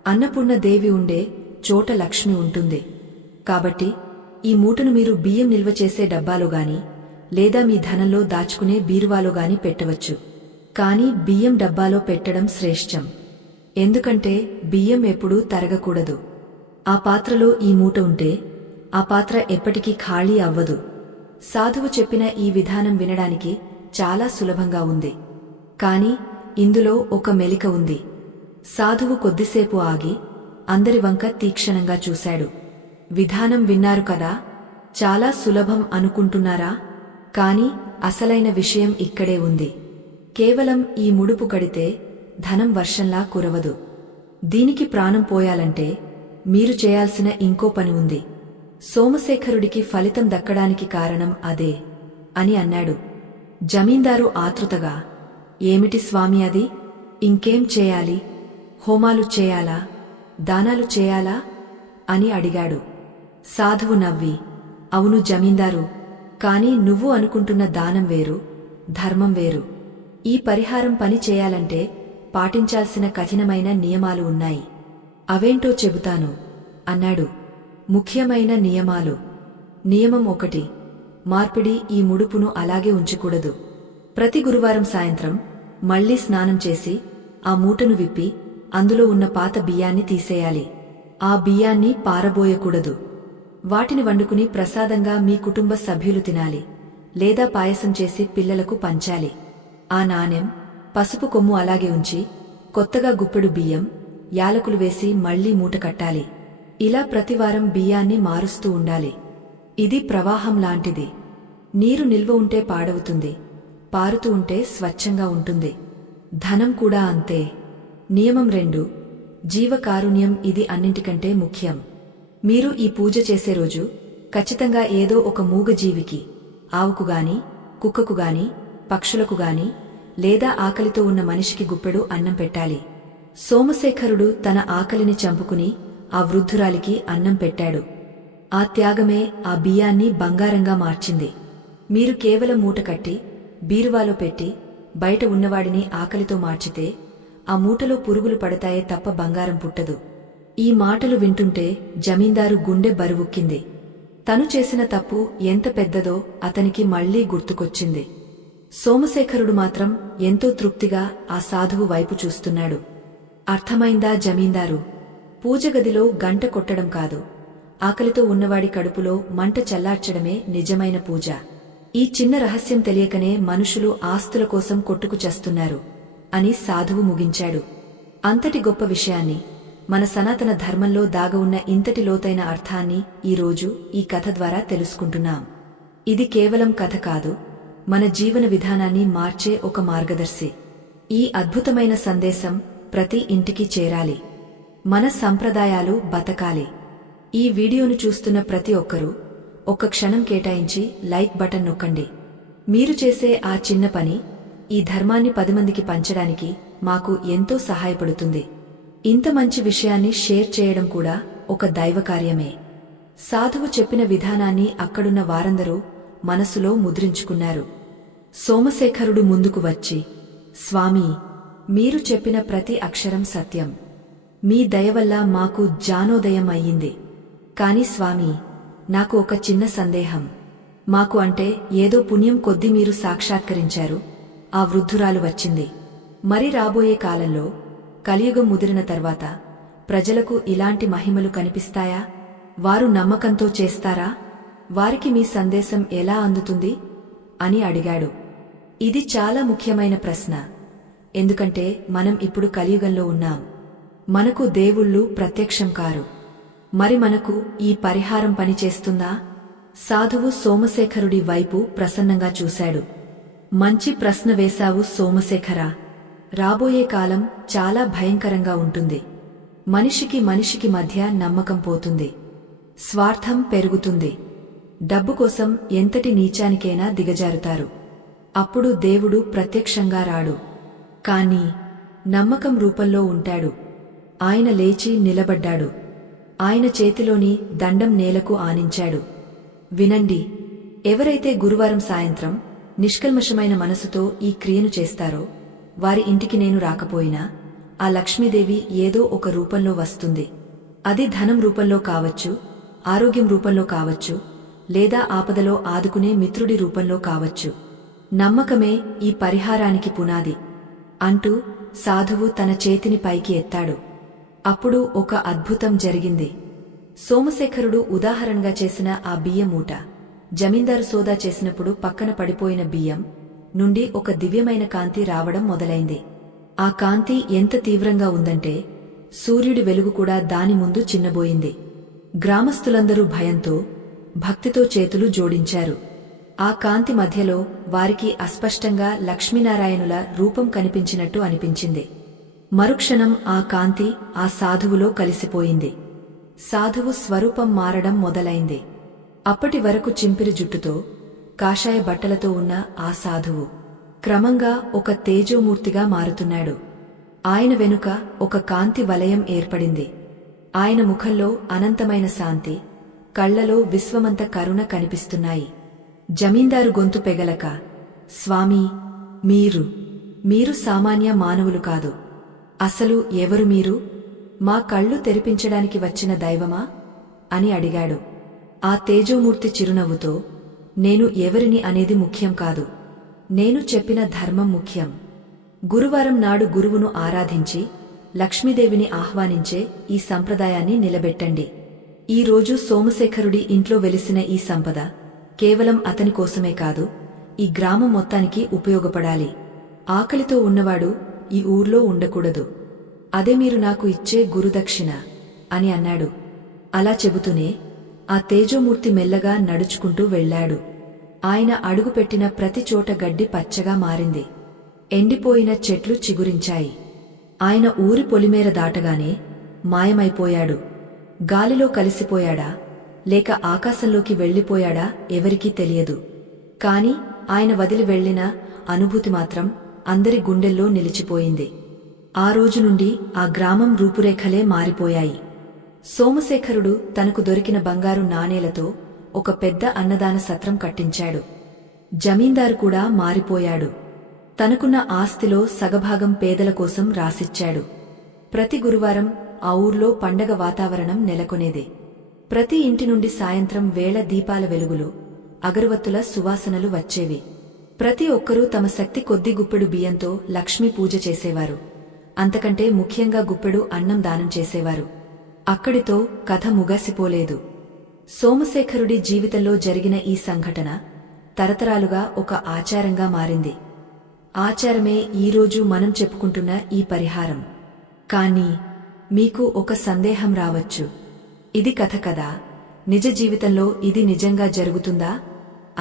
అన్నపూర్ణ దేవి ఉండే చోట లక్ష్మి ఉంటుంది. కాబట్టి ఈ మూటను మీరు బియ్యం నిల్వ చేసే డబ్బాలోగాని లేదా మీ ధనంలో దాచుకునే బీరువాలోగాని పెట్టవచ్చు. కానీ బియ్యం డబ్బాలో పెట్టడం శ్రేష్టం. ఎందుకంటే బియ్యం ఎప్పుడూ తరగకూడదు. ఆ పాత్రలో ఈ మూట ఉంటే ఆ పాత్ర ఎప్పటికీ ఖాళీ అవ్వదు. సాధువు చెప్పిన ఈ విధానం వినడానికి చాలా సులభంగా ఉంది. కాని ఇందులో ఒక మెలిక ఉంది. సాధువు కొద్దిసేపు ఆగి అందరి వంక తీక్షణంగా చూశాడు. విధానం విన్నారు కదా, చాలా సులభం అనుకుంటున్నారా? కాని అసలైన విషయం ఇక్కడే ఉంది. కేవలం ఈ ముడుపు కడితే ధనం వర్షంలా కురవదు. దీనికి ప్రాణం పోయాలంటే మీరు చేయాల్సిన ఇంకో పని ఉంది. సోమశేఖరుడికి ఫలితం దక్కడానికి కారణం అదే అని అన్నాడు. జమీందారు ఆతృతగా, ఏమిటి స్వామి అది? ఇంకేం చేయాలి? హోమాలు చేయాలా, దానాలు చేయాలా అని అడిగాడు. సాధువు నవ్వి, అవును జమీందారు, కాని నువ్వు అనుకుంటున్న దానం వేరు, ధర్మం వేరు. ఈ పరిహారం పని చేయాలంటే పాటించాల్సిన కఠినమైన నియమాలు ఉన్నాయి. అవేంటో చెబుతాను అన్నాడు. ముఖ్యమైన నియమాలు. నియమం 1, మార్పిడి ఈ ముడుపును అలాగే ఉంచకూడదు. ప్రతి గురువారం సాయంత్రం మళ్లీ స్నానం చేసి ఆ మూటను విప్పి అందులో ఉన్న పాత బియ్యాన్ని తీసేయాలి. ఆ బియ్యాన్ని పారబోయకూడదు. వాటిని వండుకుని ప్రసాదంగా మీ కుటుంబ సభ్యులు తినాలి, లేదా పాయసం చేసి పిల్లలకు పంచాలి. ఆ నాణెం, పసుపు కొమ్ము అలాగే ఉంచి కొత్తగా గుప్పెడు బియ్యం, యాలకులు వేసి మళ్లీ మూట కట్టాలి. ఇలా ప్రతివారం బియ్యాన్ని మారుస్తూ ఉండాలి. ఇది ప్రవాహం లాంటిది. నీరు నిల్వ ఉంటే పాడవుతుంది, పారుతూ ఉంటే స్వచ్ఛంగా ఉంటుంది. ధనం కూడా అంతే. నియమం 2, జీవకారుణ్యం. ఇది అన్నింటికంటే ముఖ్యం. మీరు ఈ పూజ చేసే రోజు ఖచ్చితంగా ఏదో ఒక మూగజీవికి, ఆవుకుగాని, కుక్కకుగాని, పక్షులకుగాని, లేదా ఆకలితో ఉన్న మనిషికి గుప్పెడు అన్నం పెట్టాలి. సోమశేఖరుడు తన ఆకలిని చంపుకుని ఆ వృద్ధురాలికి అన్నం పెట్టాడు. ఆ త్యాగమే ఆ బియ్యాన్ని బంగారంగా మార్చింది. మీరు కేవలం మూట కట్టి బీరువాలో పెట్టి బయట ఉన్నవాడిని ఆకలితో మార్చితే ఆ మూటలో పురుగులు పడతాయే తప్ప బంగారం పుట్టదు. ఈ మాటలు వింటుంటే జమీందారు గుండె బరువుక్కింది. తను చేసిన తప్పు ఎంత పెద్దదో అతనికి మళ్లీ గుర్తుకొచ్చింది. సోమశేఖరుడు మాత్రం ఎంతో తృప్తిగా ఆ సాధువు వైపు చూస్తున్నాడు. అర్థమైందా జమీందారు? పూజగదిలో గంట కొట్టడం కాదు, ఆకలితో ఉన్నవాడి కడుపులో మంట చల్లార్చడమే నిజమైన పూజ. ఈ చిన్న రహస్యం తెలియకనే మనుషులు ఆస్తుల కోసం కొట్టుకు చస్తున్నారు అని సాధువు ముగించాడు. అంతటి గొప్ప విషయాన్ని, మన సనాతన ధర్మంలో దాగ ఉన్న ఇంతటి లోతైన అర్థాన్ని ఈరోజు ఈ కథ ద్వారా తెలుసుకుంటున్నాం. ఇది కేవలం కథ కాదు, మన జీవన విధానాన్ని మార్చే ఒక మార్గదర్శి. ఈ అద్భుతమైన సందేశం ప్రతి ఇంటికి చేరాలి. మన సంప్రదాయాలు బతకాలి. ఈ వీడియోను చూస్తున్న ప్రతి ఒక్కరూ ఒక్క క్షణం కేటాయించి లైక్ బటన్ నొక్కండి. మీరు చేసే ఆ చిన్న పని ఈ ధర్మాన్ని 10 మందికి పంచడానికి మాకు ఎంతో సహాయపడుతుంది. ఇంత మంచి విషయాన్ని షేర్ చేయడం కూడా ఒక దైవకార్యమే. సాధువు చెప్పిన విధానాన్ని అక్కడున్న వారందరూ మనసులో ముద్రించుకున్నారు. సోమశేఖరుడు ముందుకు వచ్చి, స్వామీ, మీరు చెప్పిన ప్రతి అక్షరం సత్యం. మీ దయవల్ల మాకు జ్ఞానోదయం అయ్యింది. కాని స్వామీ, నాకు ఒక చిన్న సందేహం. మాకు అంటే ఏదో పుణ్యం కొద్దీ మీరు సాక్షాత్కరించారు, ఆ వృద్ధురాలు వచ్చింది. మరి రాబోయే కాలంలో కలియుగం ముదిరిన తర్వాత ప్రజలకు ఇలాంటి మహిమలు కనిపిస్తాయా? వారు నమ్మకంతో చేస్తారా? వారికి మీ సందేశం ఎలా అందుతుంది అని అడిగాడు. ఇది చాలా ముఖ్యమైన ప్రశ్న. ఎందుకంటే మనం ఇప్పుడు కలియుగంలో ఉన్నాం. మనకు దేవుళ్ళు ప్రత్యక్షం కారు. మరి మనకు ఈ పరిహారం పనిచేస్తుందా? సాధువు సోమశేఖరుడి వైపు ప్రసన్నంగా చూశాడు. మంచి ప్రశ్న వేశావు సోమశేఖరా. రాబోయే కాలం చాలా భయంకరంగా ఉంటుంది. మనిషికి మధ్య నమ్మకం పోతుంది. స్వార్థం పెరుగుతుంది. డబ్బు కోసం ఎంతటి నీచానికైనా దిగజారుతారు. అప్పుడు దేవుడు ప్రత్యక్షంగా రాడు, కానీ నమ్మకం రూపంలో ఉంటాడు. ఆయన లేచి నిలబడ్డాడు. ఆయన చేతిలోని దండం నేలకు ఆనించాడు. వినండి, ఎవరైతే గురువారం సాయంత్రం నిష్కల్మషమైన మనసుతో ఈ క్రియను చేస్తారో వారి ఇంటికి నేను రాకపోయినా ఆ లక్ష్మీదేవి ఏదో ఒక రూపంలో వస్తుంది. అది ధనం రూపంలో కావచ్చు, ఆరోగ్యం రూపంలో కావచ్చు, లేదా ఆపదలో ఆదుకునే మిత్రుడి రూపంలో కావచ్చు. నమ్మకమే ఈ పరిహారానికి పునాది అంటూ సాధువు తన చేతిని పైకి ఎత్తాడు. అప్పుడు ఒక అద్భుతం జరిగింది. సోమశేఖరుడు ఉదాహరణగా చేసిన ఆ బియ్యం మూట జమీందారు సోదా చేసినప్పుడు పక్కన పడిపోయిన బియ్యం నుండి ఒక దివ్యమైన కాంతి రావడం మొదలైంది. ఆ కాంతి ఎంత తీవ్రంగా ఉందంటే సూర్యుడి వెలుగు కూడా దాని ముందు చిన్నబోయింది. గ్రామస్తులందరూ భయంతో, భక్తితో చేతులు జోడించారు. ఆ కాంతి మధ్యలో వారికి అస్పష్టంగా లక్ష్మీనారాయణుల రూపం కనిపించినట్టు అనిపించింది. మరుక్షణం ఆ కాంతి ఆ సాధువులో కలిసిపోయింది. సాధువు స్వరూపం మారడం మొదలైంది. అప్పటి వరకు చింపిరి జుట్టుతో, కాషాయ బట్టలతో ఉన్న ఆ సాధువు క్రమంగా ఒక తేజోమూర్తిగా మారుతున్నాడు. ఆయన వెనుక ఒక కాంతి వలయం ఏర్పడింది. ఆయన ముఖంలో అనంతమైన శాంతి, కళ్లలో విశ్వమంత కరుణ కనిపిస్తున్నాయి. జమీందారు గొంతు పెగలక, స్వామీ, మీరు సామాన్య మానవులు కాదు. అసలు ఎవరు మీరు? మా కళ్ళు తెరిపించడానికి వచ్చిన దైవమా అని అడిగాడు. ఆ తేజోమూర్తి చిరునవ్వుతో, నేను ఎవరిని అనేది ముఖ్యం కాదు. నేను చెప్పిన ధర్మం ముఖ్యం. గురువారం నాడు గురువును ఆరాధించి లక్ష్మీదేవిని ఆహ్వానించే ఈ సంప్రదాయాన్ని నిలబెట్టండి. ఈ రోజు సోమశేఖరుడి ఇంట్లో వెలిసిన ఈ సంపద కేవలం అతని కోసమే కాదు, ఈ గ్రామం మొత్తానికి ఉపయోగపడాలి. ఆకలితో ఉన్నవాడు ఈ ఊర్లో ఉండకూడదు. అదే మీరు నాకు ఇచ్చే గురుదక్షిణ అని అన్నాడు. అలా చెబుతూనే ఆ తేజోమూర్తి మెల్లగా నడుచుకుంటూ వెళ్లాడు. ఆయన అడుగుపెట్టిన ప్రతి చోట గడ్డి పచ్చగా మారింది. ఎండిపోయిన చెట్లు చిగురించాయి. ఆయన ఊరి పొలిమేర దాటగానే మాయమైపోయాడు. గాలిలో కలిసిపోయాడా లేక ఆకాశంలోకి వెళ్లిపోయాడా ఎవరికీ తెలియదు. కాని ఆయన వదిలి వెళ్లిన అనుభూతి మాత్రం అందరి గుండెల్లో నిలిచిపోయింది. ఆ రోజు నుండి ఆ గ్రామం రూపురేఖలే మారిపోయాయి. సోమశేఖరుడు తనకు దొరికిన బంగారు నాణేలతో ఒక పెద్ద అన్నదాన సత్రం కట్టించాడు. జమీందారు కూడా మారిపోయాడు. తనకున్న ఆస్తిలో సగభాగం పేదల కోసం రాసిచ్చాడు. ప్రతి గురువారం ఆ ఊర్లో పండగ వాతావరణం నెలకొనేది. ప్రతి ఇంటి నుండి సాయంత్రం వేళ దీపాల వెలుగులో అగరవత్తుల సువాసనలు వచ్చేవి. ప్రతి ఒక్కరూ తమ శక్తి కొద్ది గుప్పెడు బియ్యంతో లక్ష్మీ పూజ చేసేవారు. అంతకంటే ముఖ్యంగా గుప్పెడు అన్నం దానం చేసేవారు. అక్కడితో కథ ముగిసిపోలేదు. సోమశేఖరుడి జీవితంలో జరిగిన ఈ సంఘటన తరతరాలుగా ఒక ఆచారంగా మారింది. ఆచారమే ఈరోజు మనం చెప్పుకుంటున్న ఈ పరిహారం. కానీ మీకు ఒక సందేహం రావచ్చు, ఇది కథ కదా, నిజ జీవితంలో ఇది నిజంగా జరుగుతుందా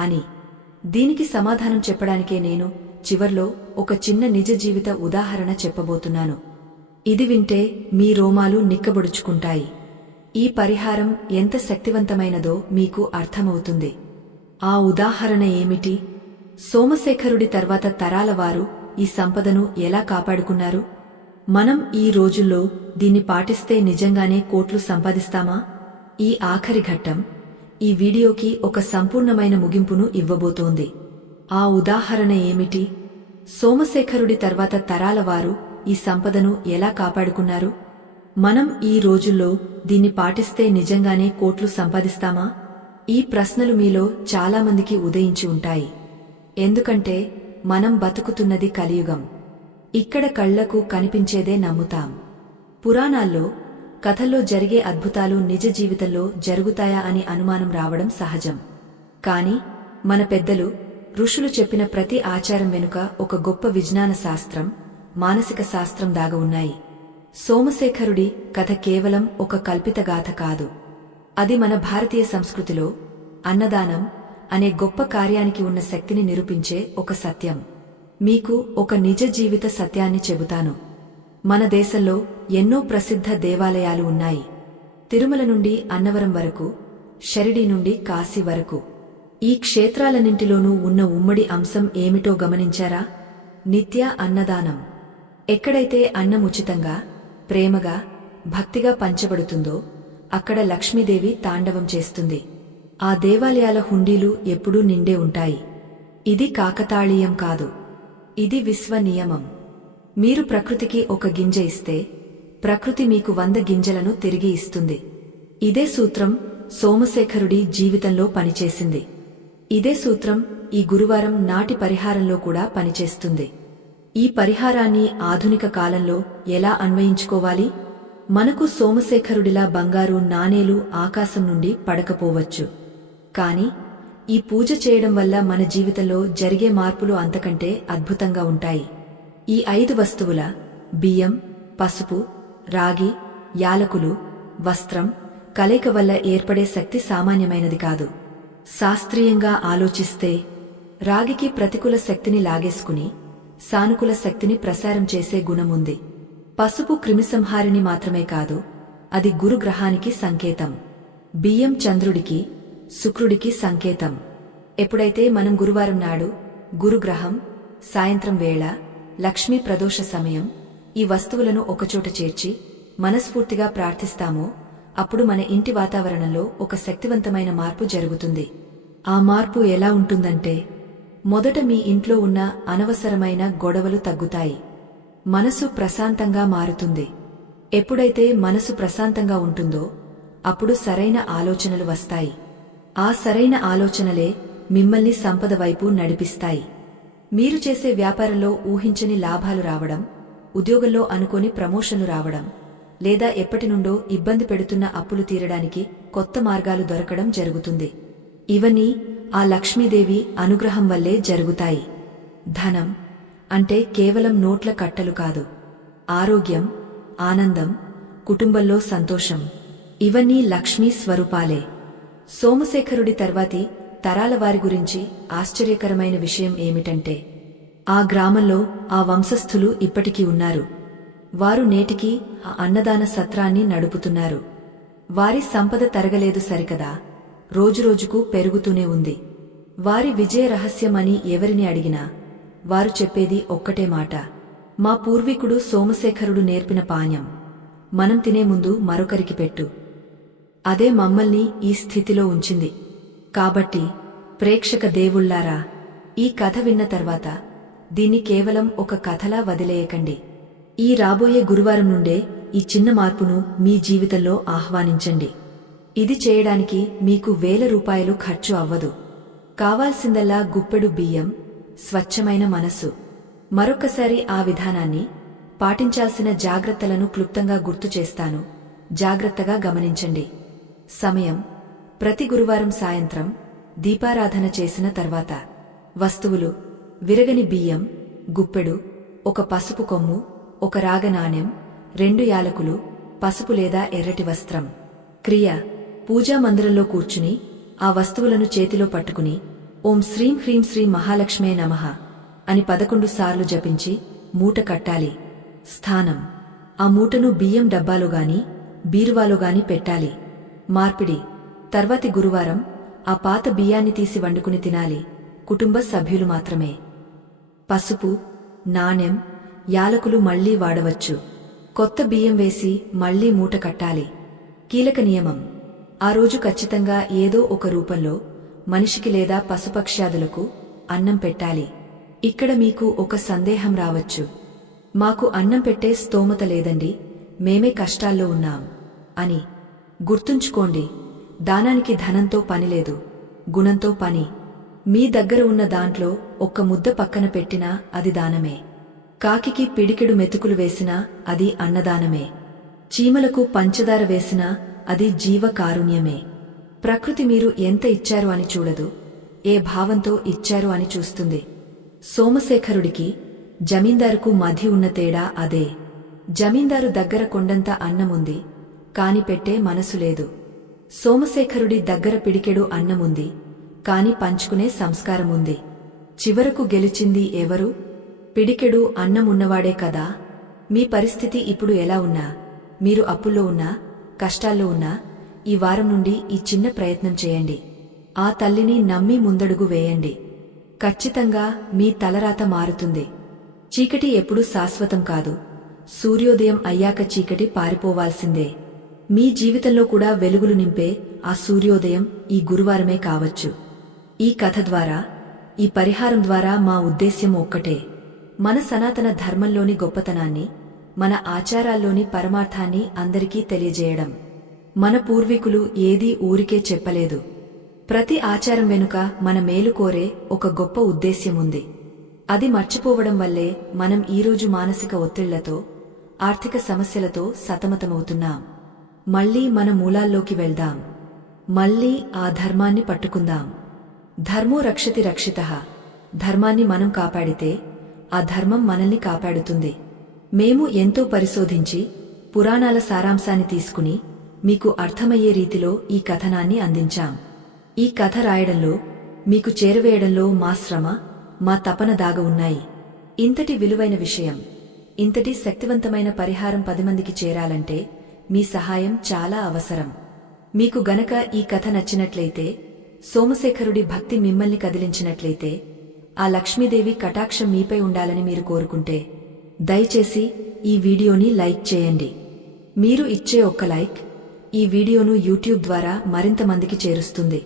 అని. దీనికి సమాధానం చెప్పడానికే నేను చివర్లో ఒక చిన్న నిజ జీవిత ఉదాహరణ చెప్పబోతున్నాను. ఇది వింటే మీ రోమాలు నిక్కబొడుచుకుంటాయి. ఈ పరిహారం ఎంత శక్తివంతమైనదో మీకు అర్థమవుతుంది. ఆ ఉదాహరణ ఏమిటి? సోమశేఖరుడి తర్వాత తరాల వారు ఈ సంపదను ఎలా కాపాడుకున్నారు? మనం ఈ రోజుల్లో దీన్ని పాటిస్తే నిజంగానే కోట్లు సంపాదిస్తామా? ఈ ఆఖరి ఘట్టం ఈ వీడియోకి ఒక సంపూర్ణమైన ముగింపును ఇవ్వబోతోంది. ఆ ఉదాహరణ ఏమిటి? సోమశేఖరుడి తర్వాత తరాల వారు ఈ సంపదను ఎలా కాపాడుకున్నారు? మనం ఈ రోజుల్లో దీన్ని పాటిస్తే నిజంగానే కోట్లు సంపాదిస్తామా? ఈ ప్రశ్నలు మీలో చాలామందికి ఉదయించి ఉంటాయి. ఎందుకంటే మనం బతుకుతున్నది కలియుగం. ఇక్కడ కళ్లకు కనిపించేదే నమ్ముతాం. పురాణాల్లో, కథల్లో జరిగే అద్భుతాలు నిజ జీవితంలో జరుగుతాయా అని అనుమానం రావడం సహజం. కాని మన పెద్దలు, ఋషులు చెప్పిన ప్రతి ఆచారం వెనుక ఒక గొప్ప విజ్ఞాన శాస్త్రం, మానసిక శాస్త్రం దాగి ఉన్నాయి. సోమశేఖరుడి కథ కేవలం ఒక కల్పిత గాథ కాదు. అది మన భారతీయ సంస్కృతిలో అన్నదానం అనే గొప్ప కార్యానికి ఉన్న శక్తిని నిరూపించే ఒక సత్యం. మీకు ఒక నిజ జీవిత సత్యాన్ని చెబుతాను. మన దేశంలో ఎన్నో ప్రసిద్ధ దేవాలయాలు ఉన్నాయి. తిరుమల నుండి అన్నవరం వరకు, షిరిడీ నుండి కాశీ వరకు. ఈ క్షేత్రాలన్నింటిలోనూ ఉన్న ఉమ్మడి అంశం ఏమిటో గమనించారా? నిత్య అన్నదానం. ఎక్కడైతే అన్నం ఉచితంగా, ప్రేమగా, భక్తిగా పంచబడుతుందో అక్కడ లక్ష్మీదేవి తాండవం చేస్తుంది. ఆ దేవాలయాల హుండీలు ఎప్పుడూ నిండే ఉంటాయి. ఇది కాకతాళీయం కాదు. ఇది విశ్వ నియమం. మీరు ప్రకృతికి ఒక గింజ ఇస్తే ప్రకృతి మీకు 100 గింజలను తిరిగి ఇస్తుంది. ఇదే సూత్రం సోమశేఖరుడి జీవితంలో పనిచేసింది. ఇదే సూత్రం ఈ గురువారం నాటి పరిహారంలో కూడా పనిచేస్తుంది. ఈ పరిహారాన్ని ఆధునిక కాలంలో ఎలా అన్వయించుకోవాలి? మనకు సోమశేఖరుడిలా బంగారు నాణేలు ఆకాశం నుండి పడకపోవచ్చు. కాని ఈ పూజ చేయడం వల్ల మన జీవితంలో జరిగే మార్పులు అంతకంటే అద్భుతంగా ఉంటాయి. ఈ 5 వస్తువుల బియ్యం, పసుపు, రాగి, యాలకులు, వస్త్రం కలయిక వల్ల ఏర్పడే శక్తి సామాన్యమైనది కాదు. శాస్త్రీయంగా ఆలోచిస్తే రాగికి ప్రతికూల శక్తిని లాగేసుకుని సానుకూల శక్తిని ప్రసారం చేసే గుణముంది. పసుపు క్రిమిసంహారిణి మాత్రమే కాదు, అది గురుగ్రహానికి సంకేతం. బియ్యం చంద్రుడికి, శుక్రుడికి సంకేతం. ఎప్పుడైతే మనం గురువారం నాడు గురుగ్రహం, సాయంత్రం వేళ, లక్ష్మీ ప్రదోష సమయం ఈ వస్తువులను ఒకచోట చేర్చి మనస్ఫూర్తిగా ప్రార్థిస్తామో అప్పుడు మన ఇంటి వాతావరణంలో ఒక శక్తివంతమైన మార్పు జరుగుతుంది. ఆ మార్పు ఎలా ఉంటుందంటే, మొదట మీ ఇంట్లో ఉన్న అనవసరమైన గొడవలు తగ్గుతాయి. మనసు ప్రశాంతంగా మారుతుంది. ఎప్పుడైతే మనసు ప్రశాంతంగా ఉంటుందో అప్పుడు సరైన ఆలోచనలు వస్తాయి. ఆ సరైన ఆలోచనలే మిమ్మల్ని సంపద వైపు నడిపిస్తాయి. మీరు చేసే వ్యాపారంలో ఊహించని లాభాలు రావడం, ఉద్యోగంలో అనుకోని ప్రమోషన్లు రావడం, లేదా ఎప్పటినుండో ఇబ్బంది పెడుతున్న అప్పులు తీరడానికి కొత్త మార్గాలు దొరకడం జరుగుతుంది. ఇవన్నీ ఆ లక్ష్మీదేవి అనుగ్రహం వల్లే జరుగుతాయి. ధనం అంటే కేవలం నోట్ల కట్టలు కాదు. ఆరోగ్యం, ఆనందం, కుటుంబంలో సంతోషం ఇవన్నీ లక్ష్మీ స్వరూపాలే. సోమశేఖరుడి తర్వాతి తరాల వారి గురించి ఆశ్చర్యకరమైన విషయం ఏమిటంటే, ఆ గ్రామంలో ఆ వంశస్థులు ఇప్పటికీ ఉన్నారు. వారు నేటికి ఆ అన్నదాన సత్రాన్ని నడుపుతున్నారు. వారి సంపద తరగలేదు సరికదా, రోజురోజుకు పెరుగుతూనే ఉంది. వారి విజయ రహస్యమని ఎవరిని అడిగినా వారు చెప్పేది ఒక్కటే మాట: మా పూర్వీకుడు సోమశేఖరుడు నేర్పిన పాణ్యం మనం తినే ముందు మరొకరికి పెట్టు. అదే మమ్మల్ని ఈ స్థితిలో ఉంచింది. కాబట్టి ప్రేక్షక దేవుళ్లారా, ఈ కథ విన్న తర్వాత దీన్ని కేవలం ఒక కథలా వదిలేయకండి. ఈ రాబోయే గురువారం నుండే ఈ చిన్న మార్పును మీ జీవితంలో ఆహ్వానించండి. ఇది చేయడానికి మీకు ₹1000 ఖర్చు అవ్వదు. కావాల్సిందల్లా గుప్పెడు బియ్యం, స్వచ్ఛమైన మనసు. మరొక్కసారి ఆ విధానాన్ని, పాటించాల్సిన జాగ్రత్తలను క్లుప్తంగా గుర్తు చేస్తాను. జాగ్రత్తగా గమనించండి. సమయం: ప్రతి గురువారం సాయంత్రం దీపారాధన చేసిన తర్వాత. వస్తువులు: విరగని బియ్యం, గుప్పెడు, ఒక పసుపు కొమ్ము, ఒక రాగ నాణెం, 2 యాలకులు, పసుపు లేదా ఎర్రటి వస్త్రం. క్రియ: పూజా మందిరంలో కూర్చుని ఆ వస్తువులను చేతిలో పట్టుకుని ఓం శ్రీం హ్రీం శ్రీ మహాలక్ష్మే నమః అని 11 సార్లు జపించి మూట కట్టాలి. స్థానం: ఆ మూటను బియ్యం డబ్బాలోగాని బీరువాలోగాని పెట్టాలి. మార్పిడి: తర్వాతి గురువారం ఆ పాత బియ్యాన్ని తీసి వండుకుని తినాలి. కుటుంబ సభ్యులు మాత్రమే. పసుపు, నాణెం, యాలకులు మళ్లీ వాడవచ్చు. కొత్త బియ్యం వేసి మళ్లీ మూట కట్టాలి. కీలక నియమం: ఆ రోజు ఖచ్చితంగా ఏదో ఒక రూపంలో మనిషికి లేదా పశుపక్ష్యాదులకు అన్నం పెట్టాలి. ఇక్కడ మీకు ఒక సందేహం రావచ్చు: మాకు అన్నం పెట్టే స్తోమత లేదండి, మేమే కష్టాల్లో ఉన్నాం అని. గుర్తుంచుకోండి, దానానికి ధనంతో పనిలేదు, గుణంతో పని. మీ దగ్గర ఉన్న దాంట్లో ఒక్క ముద్ద పక్కన పెట్టినా అది దానమే. కాకికి పిడికెడు మెతుకులు వేసినా అది అన్నదానమే. చీమలకు పంచదార వేసినా అది జీవకారుణ్యమే. ప్రకృతి మీరు ఎంత ఇచ్చారు అని చూడదు, ఏ భావంతో ఇచ్చారు అని చూస్తుంది. సోమశేఖరుడికి జమీందారుకు మధ్య ఉన్న తేడా అదే. జమీందారు దగ్గర కొండంత అన్నముంది, కాని పెట్టే మనసు లేదు. సోమశేఖరుడి దగ్గర పిడికెడు అన్నముంది, కాని పంచుకునే సంస్కారముంది. చివరకు గెలిచింది ఎవరు? పిడికెడు అన్నమున్నవాడే కదా. మీ పరిస్థితి ఇప్పుడు ఎలా ఉన్నా, మీరు అప్పుల్లో ఉన్నా, కష్టాల్లో ఉన్నా, ఈ వారం నుండి ఈ చిన్న ప్రయత్నం చేయండి. ఆ తల్లిని నమ్మి ముందడుగు వేయండి. ఖచ్చితంగా మీ తలరాత మారుతుంది. చీకటి ఎప్పుడూ శాశ్వతం కాదు. సూర్యోదయం అయ్యాక చీకటి పారిపోవాల్సిందే. మీ జీవితంలో కూడా వెలుగులు నింపే ఆ సూర్యోదయం ఈ గురువారమే కావచ్చు. ఈ కథ ద్వారా, ఈ పరిహారం ద్వారా మా ఉద్దేశ్యం ఒక్కటే: మన సనాతన ధర్మంలోని గొప్పతనాన్ని, మన ఆచారాల్లోని పరమార్థాన్ని అందరికీ తెలియజేయడం. మన పూర్వీకులు ఏదీ ఊరికే చెప్పలేదు. ప్రతి ఆచారం వెనుక మన మేలు కోరే ఒక గొప్ప ఉద్దేశ్యముంది. అది మర్చిపోవడం వల్లే మనం ఈరోజు మానసిక ఒత్తిళ్లతో, ఆర్థిక సమస్యలతో సతమతమవుతున్నాం. మళ్లీ మన మూలాల్లోకి వెళ్దాం. మళ్లీ ఆ ధర్మాన్ని పట్టుకుందాం. ధర్మో రక్షతి రక్షితః. ధర్మాన్ని మనం కాపాడితే ఆ ధర్మం మనల్ని కాపాడుతుంది. మేము ఎంతో పరిశోధించి పురాణాల సారాంశాన్ని తీసుకుని మీకు అర్థమయ్యే రీతిలో ఈ కథనాన్ని అందించాం. ఈ కథ రాయడంలో మీకు చేరవేయడంలో మా శ్రమ, మా తపన దాగ ఉన్నాయి. ఇంతటి విలువైన విషయం, ఇంతటి శక్తివంతమైన పరిహారం 10 మందికి చేరాలంటే మీ సహాయం చాలా అవసరం. మీకు గనక ఈ కథ నచ్చినట్లయితే, సోమశేఖరుడి భక్తి మిమ్మల్ని కదిలించినట్లయితే, ఆ లక్ష్మీదేవి కటాక్షం మీపై ఉండాలని మీరు కోరుకుంటే దయచేసి ఈ వీడియోని లైక్ చేయండి. మీరు ఇచ్చే ఒక్క లైక్ ఈ వీడియోను యూట్యూబ్ ద్వారా మరింత మందికి చేరుస్తుంది.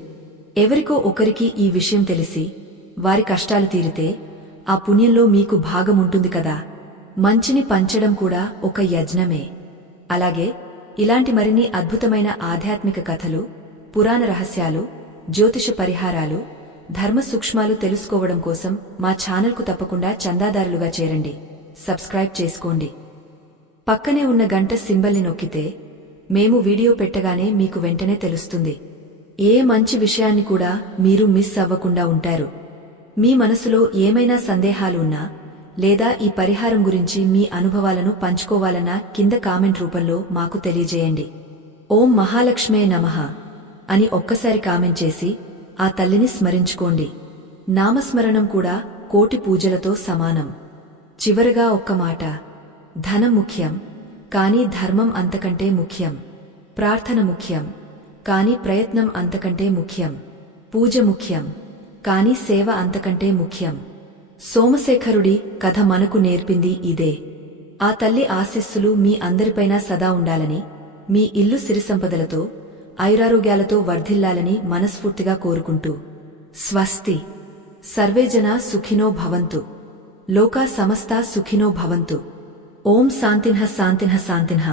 ఎవరికో ఒకరికి ఈ విషయం తెలిసి వారి కష్టాలు తీరితే ఆ పుణ్యంలో మీకు భాగముంటుంది కదా. మంచిని పంచడం కూడా ఒక యజ్ఞమే. అలాగే ఇలాంటి మరిన్ని అద్భుతమైన ఆధ్యాత్మిక కథలు, పురాణ రహస్యాలు, జ్యోతిష పరిహారాలు, ధర్మ సూక్ష్మాలు తెలుసుకోవడం కోసం మా ఛానల్కు తప్పకుండా చందాదారులుగా చేరండి. సబ్స్క్రైబ్ చేసుకోండి. పక్కనే ఉన్న గంట సింబల్ని నొక్కితే మేము వీడియో పెట్టగానే మీకు వెంటనే తెలుస్తుంది. ఏ మంచి విషయాన్ని కూడా మీరు మిస్ అవ్వకుండా ఉంటారు. మీ మనసులో ఏమైనా సందేహాలు ఉన్నా లేదా ఈ పరిహారం గురించి మీ అనుభవాలను పంచుకోవాలన్నా కింద కామెంట్ రూపంలో మాకు తెలియజేయండి. ఓం మహాలక్ష్మే నమః అని ఒక్కసారి కామెంట్ చేసి ఆ తల్లిని స్మరించుకోండి. నామస్మరణం కూడా కోటి పూజలతో సమానం. చివరగా ఒక్క మాట, ధనం ముఖ్యం, కానీ ధర్మం అంతకంటే ముఖ్యం. ప్రార్థన ముఖ్యం, కానీ ప్రయత్నం అంతకంటే ముఖ్యం. పూజ ముఖ్యం, కానీ సేవ అంతకంటే ముఖ్యం. సోమశేఖరుడి కథ మనకు నేర్పింది ఇదే. ఆ తల్లి ఆశీస్సులు మీ అందరిపైనా సదా ఉండాలని, మీ ఇల్లు సిరిసంపదలతో, ఆయురారోగ్యాలతో వర్ధిల్లాలని మనస్ఫూర్తిగా కోరుకుంటూ స్వస్తి. సర్వే జనా సుఖినో భవంతు. లోకా సమస్తా సుఖినో భవంతు. ఓం శాంతిన్హ శాంతిన్హ శాంతిన్హ.